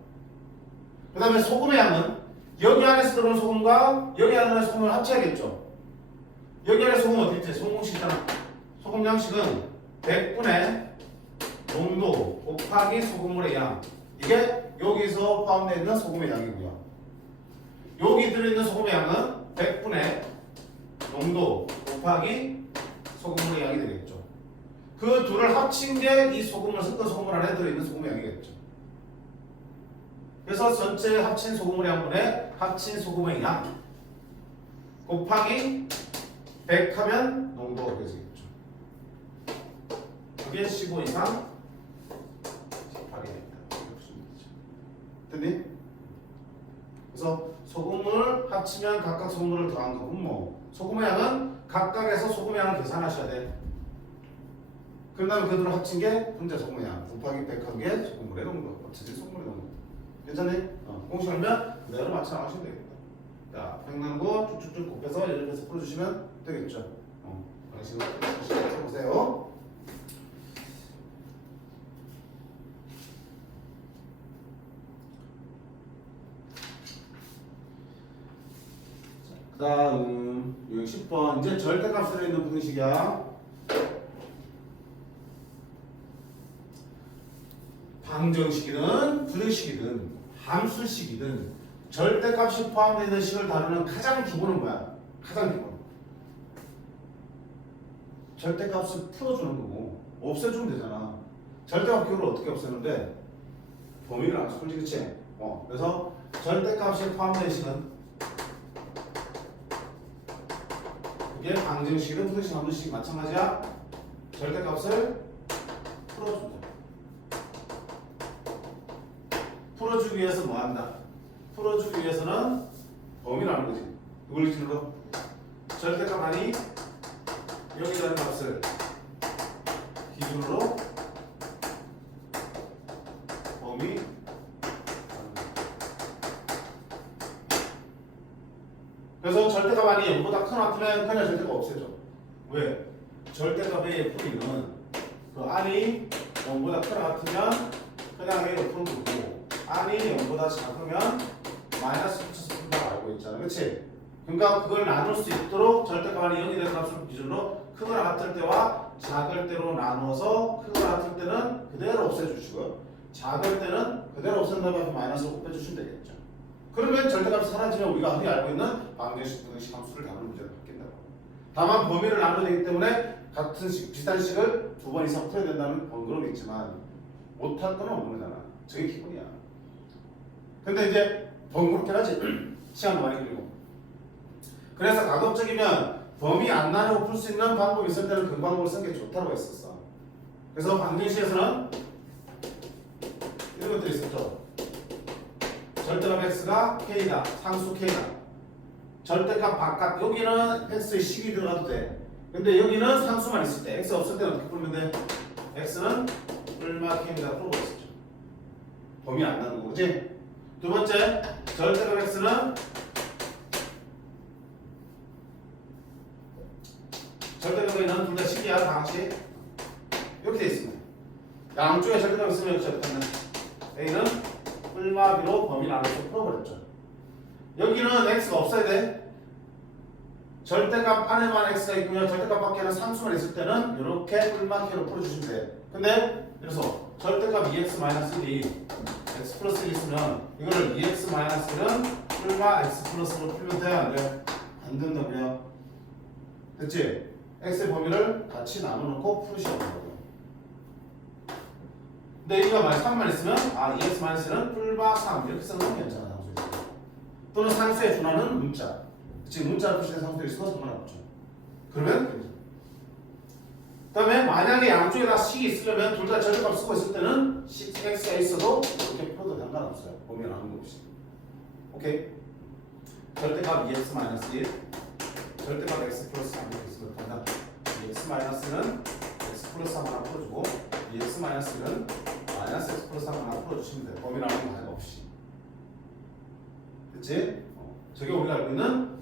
그 다음에 소금의 양은 여기 안에서 들어오는 소금과 여기 안에 들어오는 소금을 합쳐야겠죠. 여기 안에 소금 어디 있지? 소금 공식 있잖아. 소금 양식은 100분의 농도 곱하기 소금물의 양. 이게 여기서 포함되어 있는 소금의 양이고요. 여기 들어있는 소금의 양은 100분의 농도 곱하기 소금물의 양이 되겠죠. 그 둘을 합친 게 이 소금을 섞은 소금물 안에 들어있는 소금의 양이겠죠. 그래서 전체 합친 소금물의 양분의 합친 소금의 양 곱하기 100 하면 농도가 되겠죠. 그게 15 이상 18이 됩니다. 됐니? 그래서 소금을 합치면 각각 소금물을 더한 거 분모. 소금의 양은 각각에서 소금의 양을 계산하셔야 돼. 그 다음에 그들을 합친 게 분자 소금의 양 곱하기 100한 게 소금물의 농도. 어차피 소금물의 농도. 괜찮니? 공식 알면 그대로 맞춰 나가시면 되겠다. 자, 100 나누고 쭉쭉쭉 곱해서 이렇게 풀어주시면 되겠죠. 방식으로 해보세요. 그 다음 10번 이제 절대값 들어있는 부등식이야. 방정식이든 부등식이든 함수식이든 절대값이 포함되어 있는 식을 다루는 가장 기본은 뭐야? 가장 기본. 절대값을 풀어주는 거고 없애주면 되잖아. 절대값 기호를 어떻게 없애는데? 범위를 안 풀지, 그치? 그래서 절대값이 포함되어 있는 식은 이게 방정식이든 부등식, 함수식 마찬가지야. 절대값을 풀어준다. 풀어주기 위해서 뭐 한다? 풀어주기 위해서는 범위라는 거지. 이걸 기준으로 절대값 아니 여기라는 값을 기준으로 범위. 그래서 절대값 아니 0보다 큰 같으면 그냥 절대값 없애줘. 왜? 절대값의 f는 그 안이 0보다 큰 같으면 그냥 A 옆으로 두고 안이 0보다 작으면 마이너스 붙여서 푼다고 알고 있잖아. 그치? 그러니까 그걸 나눌 수 있도록 절대값 안이 0이 되는 값을 기준으로 크거나 같을 때와 작을 때로 나누어서 크거나 같을 때는 그대로 없애주시고요. 작을 때는 그대로 없앤다고 해서 마이너스를 곱해주시면 되겠죠. 그러면 절대값이 사라지면 우리가 흔히 알고 있는 방정식, 부등식 함수를 다루는 문제가 바뀐다고. 다만 범위를 나눠야 되기 때문에 같은 식, 비슷한 식을 두 번 이상 풀어야 된다는 번거로움이 있지만 못할 건 없는 거잖아. 저게 기본이야. 근데 이제 번거롭긴 하지. 시간도 많이 걸리고. 그래서 가급적이면 범위 안 나누고 풀 수 있는 방법이 있을 때는 그 방법을 쓰는 게 좋다고 했었어. 그래서 방정식에서는 이런 것들이 있었죠. 절대값 x가 k다. 상수 k다. 절대값 바깥. 여기는 x의 식이 들어가도 돼. 근데 여기는 상수만 있을 때, x 없을 때는 어떻게 풀면 돼? x는 얼마 k입니다. 풀어보겠죠. 범위 안 나누고, 그치? 두 번째, 절대값 x는 절대값에는 둘 다 식이야, 다 같이. 이렇게 돼 있습니다. 양쪽에 절대값 있으면 절대값은 a는 얼마 b로 범위 나눠서 풀어버렸죠. 여기는 x가 없어야 돼. 절대값 안에만 x가 있고요. 절대값 밖에는 상수만 있을 때는 이렇게 얼마 k로 풀어주시면 돼. 근데 그래서 절대값 2x-1이 x 플러스 1 있으면 이거를 2x-1은 얼마 x 플러스로 풀면 돼? 안 돼? 안 된다고요. 됐지? x의 범위를 같이 나눠놓고 풀으시면 된다고요. 근데 여기가 3만 있으면 2x-1은 풀마 3 이렇게 써놓으면 괜찮아. 상수에서. 또는 상수에 준하는 문자. 지금 문자를 표시된 상수들이 있어서 상관없죠. 그러면 그 다음에 만약에 양쪽에 다 식이 있으려면 둘 다 절대값 쓰고 있을 때는 식 x가 있어도 이렇게 풀어도 상관없어요. 범위 나누는 거 없이. 오케이? 절대값 2x-1 절대값 x 플러스 3 이렇게 있으면 간다. 2x-는 x 플러스 3 하나 풀어주고 2x-1은 마이너스 x 플러스 3 하나 풀어주시면 돼. 범위 나누는 거 없이. 됐지? 저게 우리가 알고 있는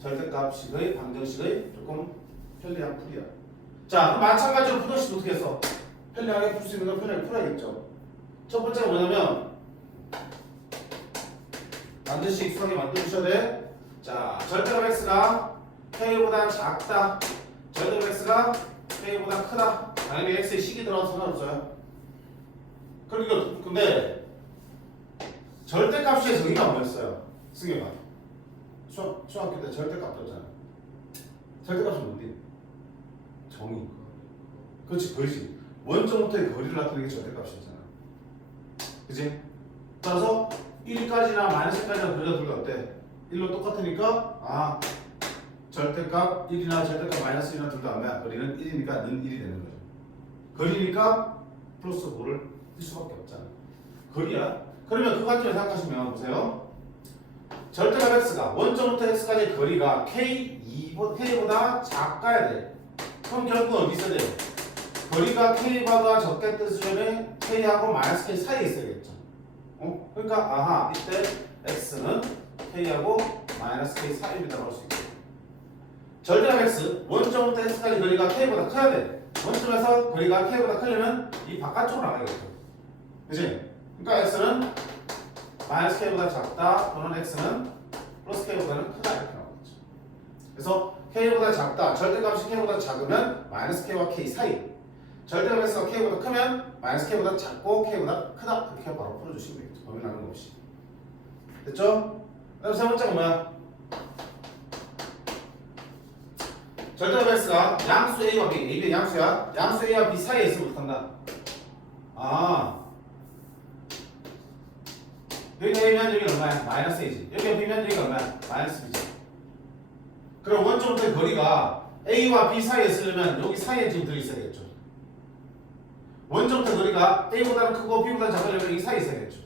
절대값식의 방정식의 조금 편리한 풀이야. 자, 그럼 마찬가지로 부등식 어떻게 해서 편리하게 풀 수 있는 건 편리하게 풀어야겠죠. 첫 번째가 뭐냐면 반드시 익숙하게 만들어주셔야 돼. 자, 절대값 x가 k보다 작다. 절대값 x가 k보다 크다. 당연히 x의 식이 들어가서 상관없어요. 그러니까 근데 절대값의 정의가 뭐였어요? 승엽아, 수학교 때 절대값 배웠잖아. 절대값은 뭔데? 정의. 그렇지, 거리지. 원점부터의 거리를 나타내는 게 절대값이었잖아. 그치? 따라서 1까지나 마이너스 1까지나 거리가 둘 다 어때? 1로 똑같으니까 절대값 1이나 절대값 마이너스 1이나 둘 다 얼마야? 거리는 1이니까 는 1이 되는 거죠. 거리니까 플러스 5를 할 수밖에 없잖아. 거리야. 그러면 그 관점에서 생각하시면 보세요. 절대값 x가 원점부터 x까지의 거리가 k보다 작아야 돼. 그럼 결국 어디 있어야 돼? 거리가 k보다 적게 뜨시면 k하고 마이너스 k 사이에 있어야겠죠. 그러니까 이때 x는 k하고 마이너스 k 사이입니다라고 할 수 있고. 절대값 x 원점부터 x까지 거리가 k보다 커야 돼. 원점에서 거리가 k보다 크려면 이 바깥쪽으로 나가야겠죠. 그치? 그러니까 x는 마이너스 k보다 작다 또는 x는 플러스 k보다는 크다 이렇게 나오겠죠. 그래서 k보다 작다, 절대값이 k보다 작으면 마이너스 k와 k 사이, 절대값 x가 k보다 크면 마이너스 k보다 작고 k보다 크다 이렇게 바로 풀어주시면 되겠죠. 범위 나는 거 없이. 됐죠? 그다음 세 번째가 뭐야? 절대값 x가 양수 a와 b, ab의 양수야. 양수 a와 b 사이에 있으면 어떡한다? 아, 여기가 a면 여기가 얼마야? 마이너스 a지. 여기가 b면 여기가 얼마야? 마이너스 b지. 그럼 원점부터의 거리가 a와 b 사이에 있으려면 여기 사이에 지금 들어있어야겠죠. 원점부터 거리가 a보다는 크고 b보다는 작으려면 이 사이에 있어야겠죠.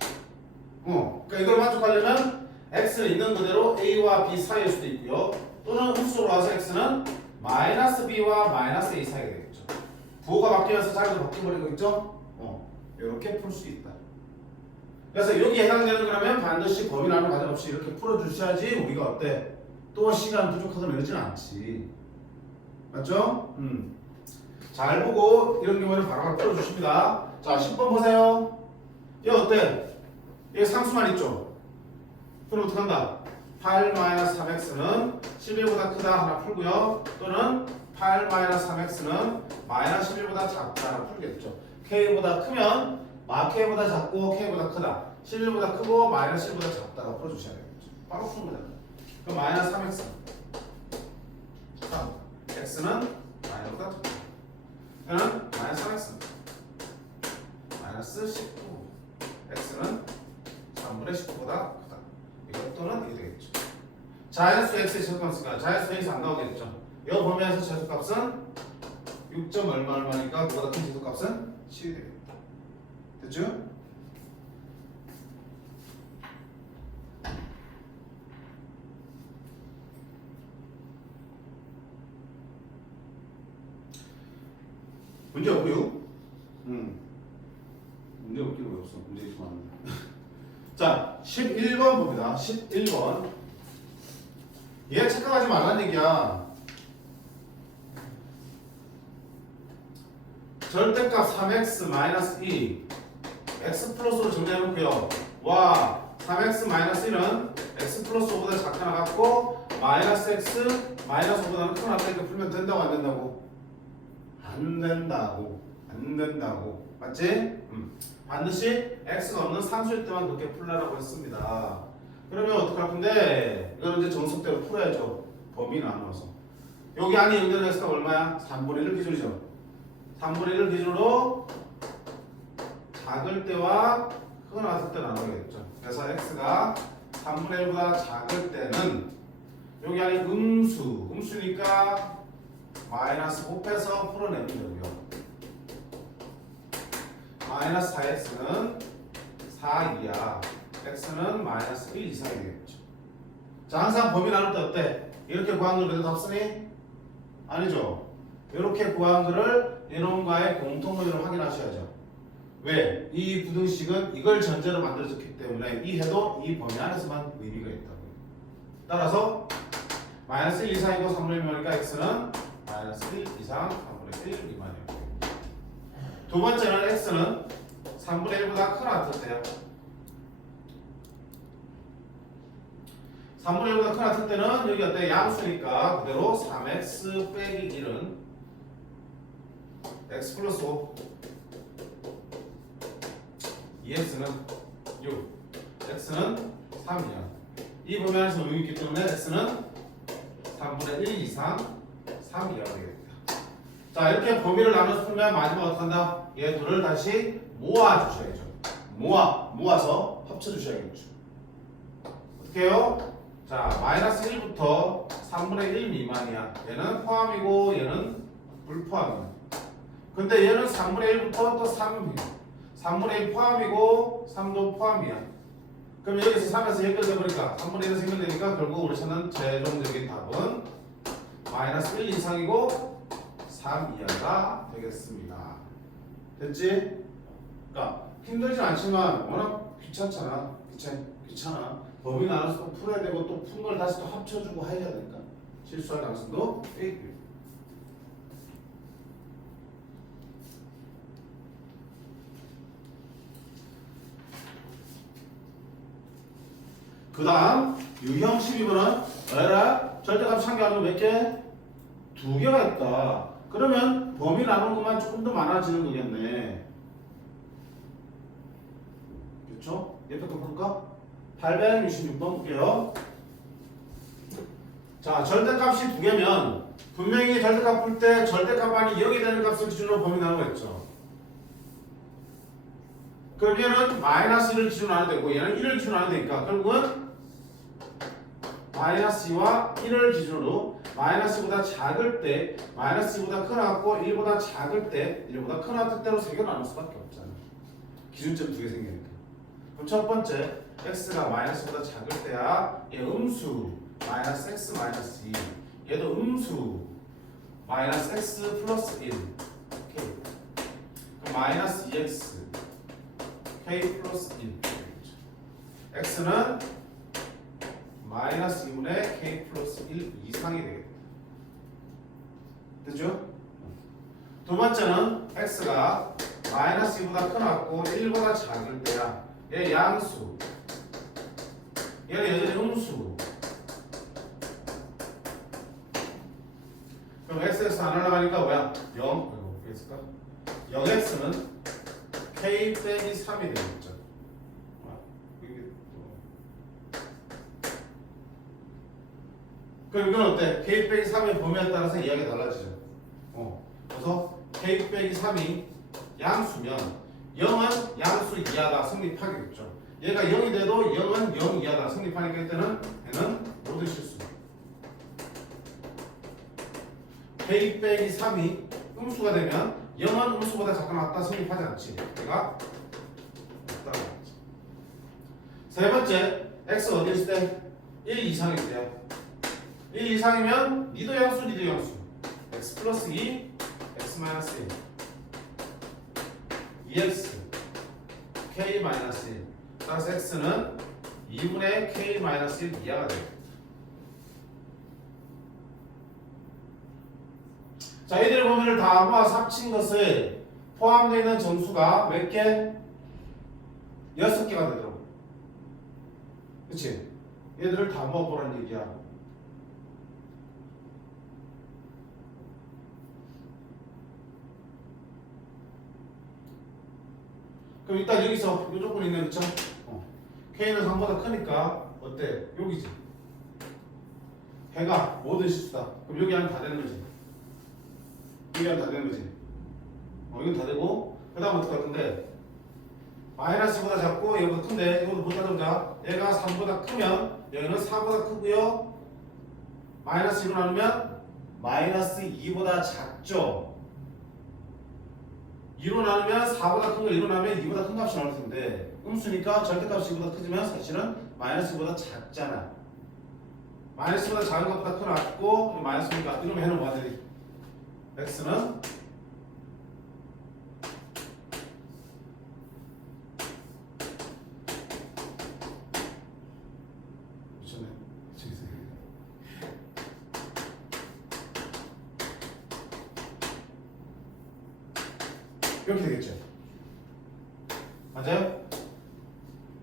그러니까 이걸 만족하려면 x는 있는 그대로 a와 b 사이일 수도 있고요. 또는 음수로 와서 x는 마이너스 b와 마이너스 a 사이가 되겠죠. 부호가 바뀌면서 자리도 바뀌어버리고 있죠. 이렇게 풀 수 있다. 그래서 여기에 해당되는 거라면 반드시 범위 나누는 과정 없이 이렇게 풀어주셔야지 우리가 어때? 또 시간 부족하거나 이러지는 않지. 맞죠? 잘 보고 이런 경우에는 바로바로 풀어주십니다. 자, 10번 보세요. 이거 어때? 이게 상수만 있죠? 그럼 어떡한다? 8-3x는 11보다 크다 하나 풀고요. 또는 8-3x는 마이너스 11보다 작다 하나 풀겠죠. k보다 크면 k보다 작고 k보다 크다. 11보다 크고 마이너스 11보다 작다가 풀어주셔야 되겠죠. 바로 푸는 거잖아요. 그럼 마이너스 3x 3 x는 마이너스보다 작다. 얘는 마이너스 3x 마이너스 19 x는 3분의 19보다 크다. 이것도는 이게 되겠죠. 자연수 x의 최소값이니까 자연수 x이 안 나오겠죠. 이거 보면서 최소값은 6점 얼마니까 그보다 큰 최소값은 7이 되겠다. 됐죠? 문제 없고요. 문제 없기는 왜 없어? 문제 있으면 안 돼. 자, 11번 봅니다. 11번. 얘 착각하지 말라는 얘기야. 절대값 3x-2 x 플러스로 정리해놓고요. 와, 3x-1은 x 플러스 5보다 작게 나갔고 마이너스 x 마이너스 5보다는 크게 나가니까 풀면 된다고 안 된다고? 안 된다고. 안 된다고. 맞지? 반드시 x가 없는 상수일 때만 그렇게 풀라라고 했습니다. 그러면 어떡할 건데? 이거는 이제 정석대로 풀어야죠. 범위 나눠서. 여기 안에 연결된 x가 얼마야? 3분의 1 기준이죠. 3분의 1을 기준으로 작을 때와 크게 나왔을 때 나눠야겠죠. 그래서 x가 3분의 1보다 작을 때는 여기 안에 음수니까 마이너스 곱해서 풀어내면 되고요. 마이너스 4x는 4 이하, x는 마이너스 1 이상이 되겠죠. 자, 항상 범위 나눌 때 어때? 이렇게 구한 걸 그래도 답 쓰니? 아니죠. 이렇게 구한 거를 이놈과의 공통점을 확인하셔야죠. 왜? 이 부등식은 이걸 전제로 만들어졌기 때문에 이 해도 이 범위 안에서만 의미가 있다고요. 따라서 마이너스 1 이상이고 3분의 1 미만이니까 x는 마이너스 1 이상 3분의 1 미만이에요. 두 번째는 x는 3분의 1보다 크나 같을 때요. 3분의 1보다 크나 같을 때는 여기 어때? 양수니까 그대로 3x 빼기 1은 x 플러스 5 2x는 6 x는 3이야. 이 범위 안에서 의미 있기 때문에 x는 3분의 1 이상 3이라고 되겠다. 자, 이렇게 범위를 나눠서 풀면 마지막으로 어떡한다? 얘 둘을 다시 모아주셔야죠. 모아서 합쳐주셔야겠죠. 어떻게 해요? 자, 마이너스 1부터 3분의 1 미만이야. 얘는 포함이고 얘는 불포함이야. 근데 얘는 3분의 1부터 또 3이야. 3분의 1 포함이고 3도 포함이야. 그럼 여기서 3에서 연결돼 버리니까 3분의 1에서 연결되니까 결국 우리 찾는 최종적인 답은 마이너스 1 이상이고 3 이하가 되겠습니다. 됐지? 그러니까 힘들진 않지만 워낙 귀찮잖아. 귀찮아. 범위 나눠서 또 풀어야 되고 또 푼 걸 다시 또 합쳐주고 해야 되니까 실수할 가능성도 꽤 있고요. 그 다음 유형 12번은 알아? 절대값 참고하는 몇 개? 2개가 있다. 그러면 범위 나누는 것만 조금 더 많아지는 거겠네. 그렇죠? 옆에 거 볼까? 866번 볼게요. 자, 절대값이 두 개면 분명히 절대값 풀 때 절대값 안이 0이 되는 값을 기준으로 범위 나누고 했죠. 그럼 얘는 마이너스 1을 기준으로 하면 되고 얘는 1을 기준으로 하면 되니까 결국은 마이너스 2와 1을 기준으로 마이너스 2보다 작을 때 마이너스 2보다 크나갖고 1보다 작을 때 1보다 크나 뜻대로 세 개로 나눌 수밖에 없잖아. 기준점 두 개 생기니까. 그럼 첫 번째 x가 마이너스보다 작을 때야 얘 음수 마이너스 x 마이너스 2 얘도 음수 마이너스 x 플러스 1 오케이. 그럼 마이너스 2x k 플러스 1 x는 마이너스 2분의 k 플러스 1 이상이 되겠다. 됐죠? 두 번째는 x가 마이너스 2보다 크나갖고 1보다 작을 때야 얘 양수 얘는 여전히 음수. 그럼 x 안 올라가니까 뭐야? 0 어떻게 했을까? 0x는 k 빼기 3이 되겠죠. 그럼 이건 어때? k 빼기 3의 범위에 따라서 이야기가 달라지죠. 그래서 k 빼기 3이 양수면 0은 양수 이하다 성립하겠죠. 얘가 0이 돼도 0은 0 이하다 성립하니까 이때는 얘는 모든 실수. k 빼기 3이 음수가 되면 0은 음수보다 작거나 같다 성립하지 않지. 얘가 없다. 세 번째 x가 어디 있을 때? 1 이상일 때야. 1 이상이면 니도 양수 니도 양수 x 플러스 2 x 마이너스 1 2x k 마이너스 1 따라서 x는 2분의 k 마이너스 1 이하가 돼요. 자, 이들의 범위를 다 모아서 합친 것을 포함되어 있는 정수가 몇 개? 6개가 되더라고. 그치? 얘들을 다 모아보라는 얘기야. 그럼 일단 여기서 요 조건 있네, 그쵸? K는 3보다 크니까 어때? 여기지. 해가 모든 실수다. 그럼 여기 하면 다 되는 거지. 여기 하면 다 되는 거지. 이건 다 되고 그 다음 어떻게 할 건데 마이너스보다 작고 얘보다 큰데 이것도 못 따져보자. 얘가 3보다 크면 여기는 4보다 크고요. 마이너스 2로 나누면 마이너스 2보다 작죠. 2로 나누면 4보다 큰 거 1로 나누면 2보다 큰 값이 나올 텐데 음수니까 절대값이 2보다 크지만 사실은 마이너스 2보다 작잖아. 마이너스 2보다 작은 것보다 크고 마이너스니까 이러면 해놓은 거 같아. x는 미쳤네. 이렇게 되겠죠. 맞아요?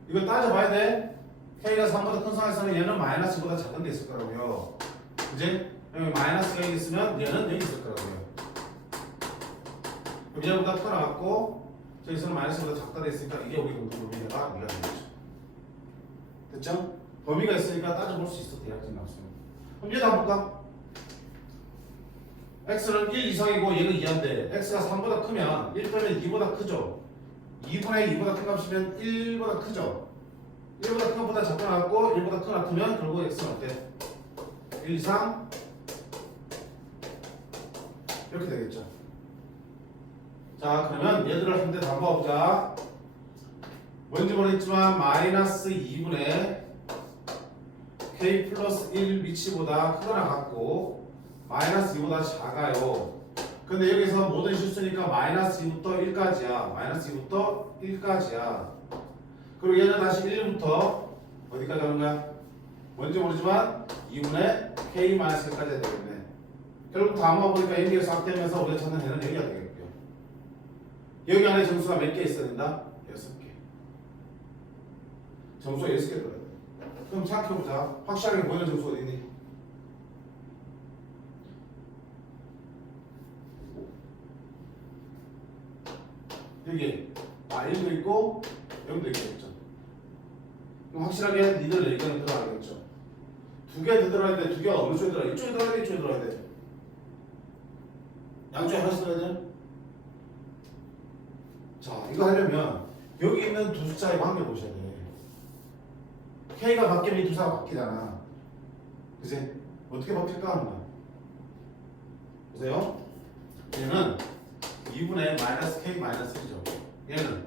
이거 따져봐야 돼. K가 3보다 큰 상황에서는 얘는 마이너스보다 작은 데 있을 거라고요. 그지? 여기 마이너스가 여기 있으면 얘는 여기 있을 거라고요. 그럼 얘보다 커나갔고 저기서는 마이너스보다 작다 돼 있으니까 이게 우리 공통 범위가 우리가 되겠죠. 됐죠? 범위가 있으니까 따져볼 수 있어. 대략적인 나왔습니다. 그럼 얘 다 볼까? x는 1 이상이고 얘는 2인데 x가 3보다 크면 1 빼면 2보다 크죠. 2분의 2보다 큰 값이면 1보다 크죠. 1보다 큰 것보다 작거나 같고 1보다 큰 같으면 결국 x는 어때? 1 이상 이렇게 되겠죠. 자, 그러면 얘들을 한 대 다 모아보자. 뭔지 모르겠지만 마이너스 2분의 k 플러스 1 위치보다 크거나 같고 마이너스 2보다 작아요. 근데 여기서 모든 실수니까 마이너스 2부터 1까지야. 마이너스 2부터 1까지야. 그리고 얘는 다시 1부터 어디까지 가는 거야? 뭔지 모르지만 2분의 k 마이너스 1까지 해야 되겠네. 결국 다 모아보니까 여기가 싹되면서 우리가 찾는 해는 여기가 되겠고요. 여기 안에 정수가 몇 개 있어야 된다? 6개. 정수가 6개 들어야 돼. 그럼 생각해보자. 확실하게 보이는 정수 어디 있니? 여기 1도 있고 0도 있겠죠. 그럼 확실하게 니들 의견이 들어가겠죠. 두 개 더 들어야 돼. 두 개가 어느 쪽에 들어야 돼? 이쪽에 들어야 돼? 이쪽에 들어야 돼? 양쪽에 하나씩 들어야 돼? 자, 이거 하려면 여기 있는 두 숫자의 관계 보셔야 돼. K가 바뀌면 이 두 숫자가 바뀌잖아. 그치? 어떻게 바뀔까 하는 거야. 보세요. 얘는 2분의 마이너스 K 마이너스 1이죠. 얘는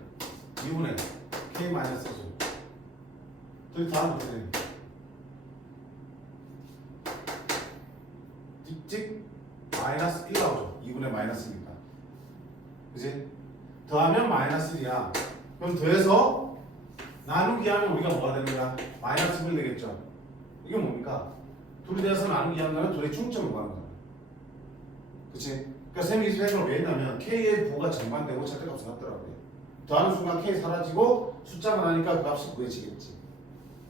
2분의 K 마이너스 1이죠. 둘이 다 하면 돼. 직 마이너스 1 나오죠. 2분의 마이너스니까. 그치? 더하면 마이너스 1이야. 그럼 더해서 나누기 하면 우리가 뭐가 되는 거야? 마이너스 1 되겠죠. 이게 뭡니까? 둘이 더해서 나누기 하면 둘의 중점을 구하는 거야. 그치? 그러니까 쌤이 이 생각을 왜 했냐면 K의 부호가 정반되고 절대값이 같더라고요. 더하는 순간 K 사라지고 숫자만 하니까 그 값이 구해지겠지.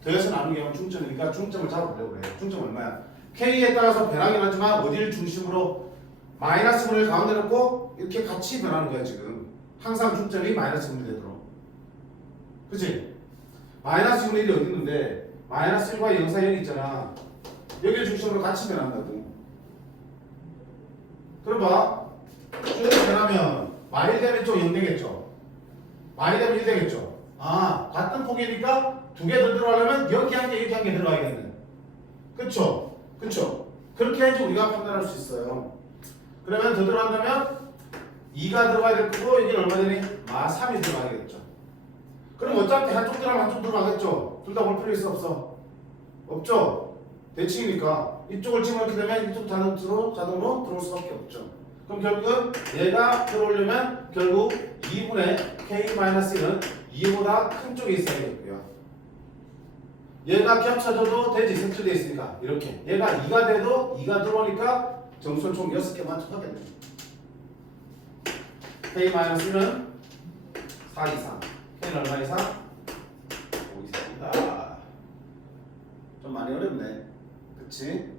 더해서 나누기 하면 중점이니까 중점을 잡아보려고 그래요. 중점 얼마야? K에 따라서 변하긴 하지만 어디를 중심으로 마이너스 분을 가운데 놓고 이렇게 같이 변하는 거야 지금. 항상 중점이 마이너스 분이 되도록. 그치? 마이너스 분의 1이 어디 있는데 마이너스 1과 0 사이에 있잖아. 여기를 중심으로 같이 변한다고. 그럼 봐. 이렇게 변하면 마이 되면 좀 0 되겠죠? 마이 되면 1 되겠죠? 아, 같은 폭이니까 두 개 더 들어가려면 여기 한 개, 이렇게 한 개 들어가야겠네. 그쵸? 그쵸? 그렇게 해야지 우리가 판단할 수 있어요. 그러면 더 들어간다면 2가 들어가야 될 거고 여기는 얼마 되니? 3이 들어가야겠죠. 그럼 어차피 한쪽 들어가면 한쪽 들어가겠죠? 둘 다 볼 필요 있어 없어? 없죠? 대칭이니까 이쪽을 집어넣게 되면 이쪽 자동으로 들어올 수밖에 없죠. 그럼 결국은 얘가 들어오려면 결국 2분의 K-1은 2보다 큰 쪽에 있어야겠고요. 얘가 겹쳐져도 되지. 색칠되어 있으니까 이렇게 얘가 2가 돼도 2가 들어오니까 점수를 총 6개만 하겠네. K-1은 4 이상, K는 얼마 이상? 5 이상이다. 좀 많이 어렵네. 그치?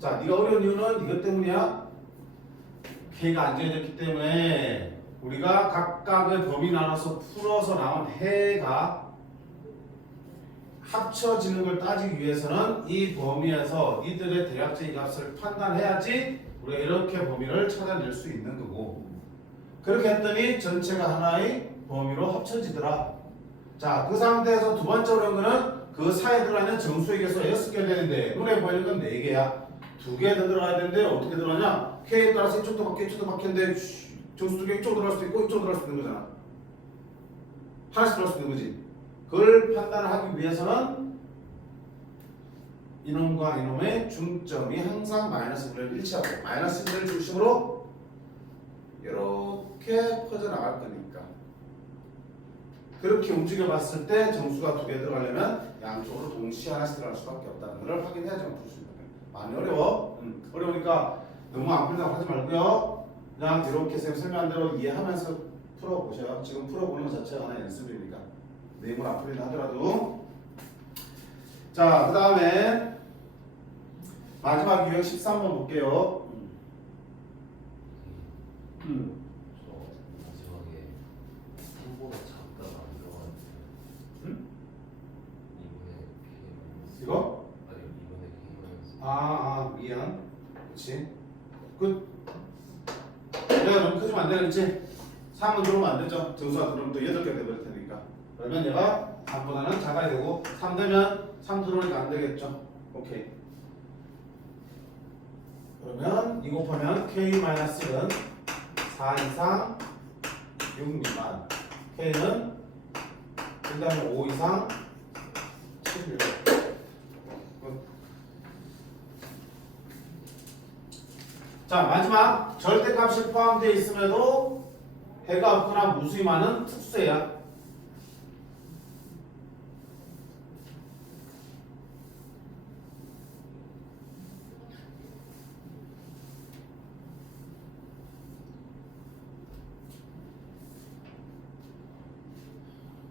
자, 네가 어려운 이유는 이것 때문이야. K가 안 정해졌기 때문에 우리가 각각의 범위 나눠서 풀어서 나온 해가 합쳐지는 걸 따지기 위해서는 이 범위에서 이들의 대략적인 값을 판단해야지 우리가 이렇게 범위를 찾아낼 수 있는 거고, 그렇게 했더니 전체가 하나의 범위로 합쳐지더라. 자, 그 상태에서 두 번째 어려운 거는 그 사이에 들어가는 정수의 개수가 6개 되는데 눈에 보이는 건 4개야. 2개 더 들어가야 되는데 어떻게 들어가냐? K에 따라서 이쪽도 바뀌어 이쪽도 바뀌는데 정수 2개 이쪽으로 들어갈 수도 있고 이쪽으로 들어갈 수 있는 거잖아. 하나씩 들어갈 수 있는 거지. 그걸 판단을 하기 위해서는 이놈과 이놈의 중점이 항상 마이너스 1을 일치하고 마이너스 1을 중심으로 이렇게 퍼져나갈 거니까, 그렇게 움직여 봤을 때 정수가 2개 들어가려면 양쪽으로 동시에 하나씩 들어갈 수밖에 없다는 걸 확인해야지만 풀 수 있는 거예요. 많이 어려워? 어려우니까 너무 안 풀린다고 하지 말고요. 그냥 이렇게 설명한 대로 이해하면서 풀어보셔요. 지금 풀어보는 것 자체가 하나의 연습이니까 내용을 안 풀린다 하더라도. 자, 그 다음에 마지막 유형 13번 볼게요. 저 마지막에 3보다 작다가 안 들어가는데 응? 2분의 K 이거? 아니 2분의 K 미안. 그렇지. 끝. 얘가 너무 크지면 안 되겠지? 3은 들어오면 안 되죠. 정수가 들어오면 또 8개 되버릴 테니까. 그러면 얘가 3보다는 작아야 되고 3 되면 3 들어오니까 안 되겠죠. 오케이. 그러면 2 곱하면 K-1은 4 이상 6 미만, K는 그 다음에 5 이상 7 미만. 자, 마지막 절대값이 포함되어 있음에도 해가 없거나 무수히 많은 특수해야.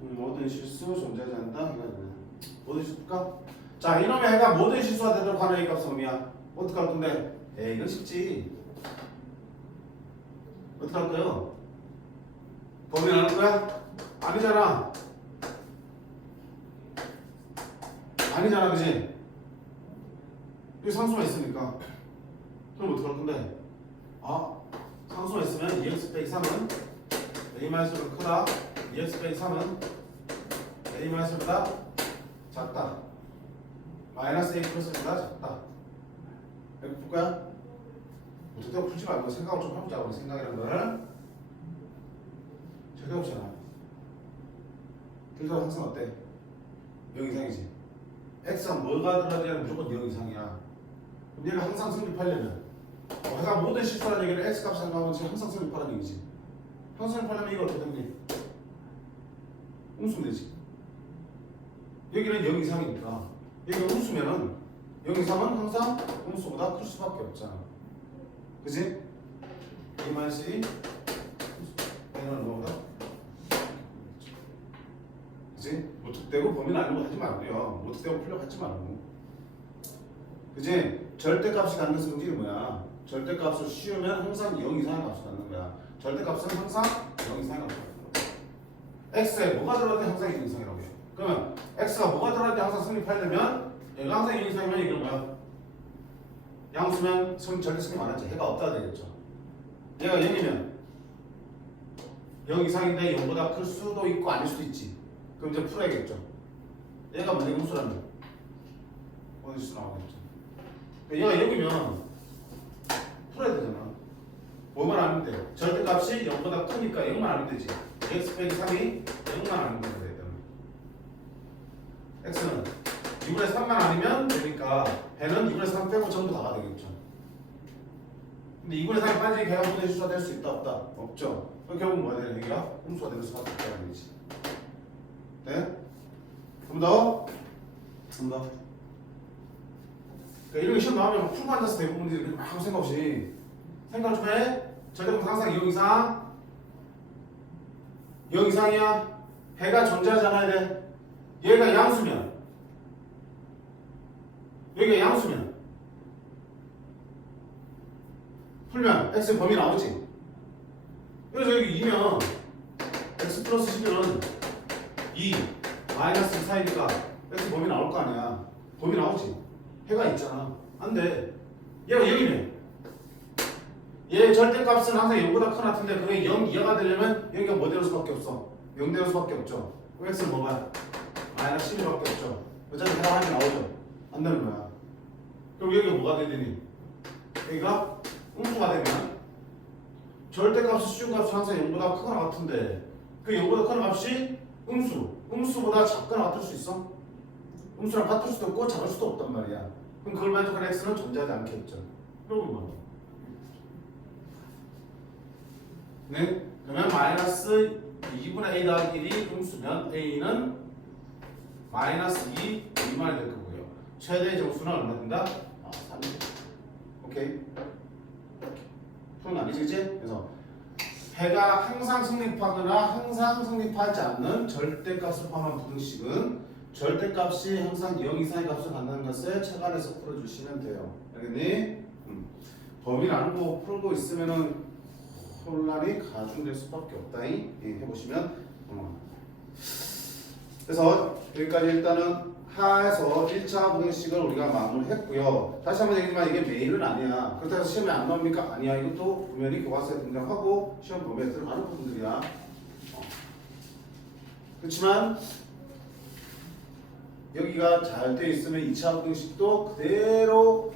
모든 실수 존재하지 않는다. 모든 실수일까? 자, 이놈의 해가 모든 실수가 되도록 하는 이 값은 뭐야? 어떻게 할 건데? 이건 쉽지. 어떻게 할 거예요? 범위 나눌 거야? 아니잖아. 아니잖아, 그지? 여기 상수가 있으니까. 그럼 어떡할 건데? 상수가 있으면 2x 빼기 3은 a-보다 크다. 2x 빼기 3은 a-보다 작다. 마이너스 a 플러스보다 작다. 이렇게 볼까요? 어떻게 풀지 말고 생각을 좀 해보자. 우리 생각이라는 걸. 저기 없잖아. 그래서 항상 어때? 0 이상이지. x가 뭐가 들어가냐면 무조건 0 이상이야. 그럼 얘가 항상 성립하려면 내가 모든 실수라는 얘기는 x 값 생각하면 지금 항상 성립하라는 얘기지. 항상 성립하려면 이거 어떻게 되니? 음수면 되지. 여기는 0 이상이니까 여기가 음수면은 0 이상은 항상 음수보다 클 수밖에 없잖아. 그지? a 마이너스 2 얘는 뭐보다? 그지? 무턱대고 범위는 아니고 하지 말고요. 무턱대고 풀려 하지 말고. 그지? 절대값이 갖는 성질이 뭐야? 절대값을 씌우면 항상 0 이상의 값을 갖는 거야. 절대값은 항상 0 이상의 값을 갖는 거야. x에 뭐가 들어갈 때 항상 0 이상이라고 해요. 그러면 x가 뭐가 들어갈 때 항상 성립하려면 얘가 항상 0 이상이면 이건 뭐야? 양수면 절대 성립 안 하지. 해가 없다 되겠죠. 얘가 0이면 0 이상인데 0보다 클 수도 있고 아닐 수도 있지. 그럼 이제 풀어야겠죠. 얘가 만약에 음수라면 어디 수 나오겠죠. 얘가 0이면 풀어야 되잖아. 뭐만 알면 돼? 절대값이 0보다 크니까 0만 알면 되지. x 빼기 3이 0만 알면 되기 때문에 x는 6분의 3만 아니면 되니까 배는 2분의 3 빼고 전부 다가 되겠죠. 근데 2분의 3이 빠지니 걔가 분의 실수가 될 수 있다 없다? 없죠. 그럼 결국 뭐야 되는 얘기야? 음수가 될 수밖에 없다는 얘기지. 네? 좀 더. 그러니까 이런 게 시험 나오면 막 풀고 앉아서 대부분들이 막 아무 생각 없이 생각 좀 해. 절대값 항상 0 이상. 0 이상이야. 해가 존재하지 않아야 돼. 얘가 양수면 여기가 양수면 풀면 x의 범위 나오지. 그래서 여기 2면 x 플러스 11은 2 마이너스 4이니까 x 범위 나올 거 아니야. 범위 나오지. 해가 있잖아. 안 돼. 얘가 0이네. 얘 절대값은 항상 0보다 큰 같은데 그게 0 이하가 되려면 여기가 뭐 되는 수밖에 없어? 0 되는 수밖에 없죠. 그럼 x는 뭐가? 마이너스 11밖에 없죠. 어차피 해당하게 나오죠. 안 되는 거야. 그럼 여기가 뭐가 되니? 여기가 음수가 되면 절대값이 수준값이 항상 0보다 크거나 같은데 그 0보다 큰 값이 음수보다 작거나 같을 수 있어? 음수랑 같을 수도 없고 작을 수도 없단 말이야. 그럼 그걸 만족한 x는 존재하지 않겠죠. 그러고 뭐? 네? 그러면 마이너스 2분의 a 더하기 1이 음수면 a는 마이너스 2 미만이 될 거고요. 최대 정수는 얼마 된다? 3. 오케이. 푸는 거 아니지, 그치? 그래서 해가 항상 성립하거나 항상 성립하지 않는 절대값을 포함한 부등식은 절대값이 항상 0 이상의 값을 갖는 것을 착안해서 풀어주시면 돼요. 알겠니? 범위를 알고 풀고 있으면은 혼란이 가중될 수밖에 없다잉. 해보시면 그래서 여기까지 일단은 하에서 1차 부등식을 우리가 마무리했고요. 다시 한번 얘기지만 이게 메인은 아니야. 그렇다고 해서 시험에 안 나옵니까? 아니야. 이것도 분명히 교과서에 등장하고 시험 범위에 들어가는 부분들이야. 그렇지만 여기가 잘 되어 있으면 2차 부등식도 그대로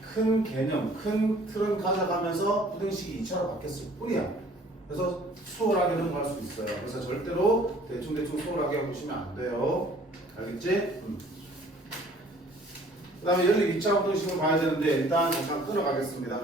큰 개념, 큰 틀은 가져가면서 부등식이 2차로 바뀌었을 뿐이야. 그래서 수월하게 넘어갈 수 있어요. 그래서 절대로 대충 수월하게 보시면 안 돼요. 알겠지? 그 다음에 연립 2차 부등식을 봐야 되는데 일단 잠깐 끊어가겠습니다.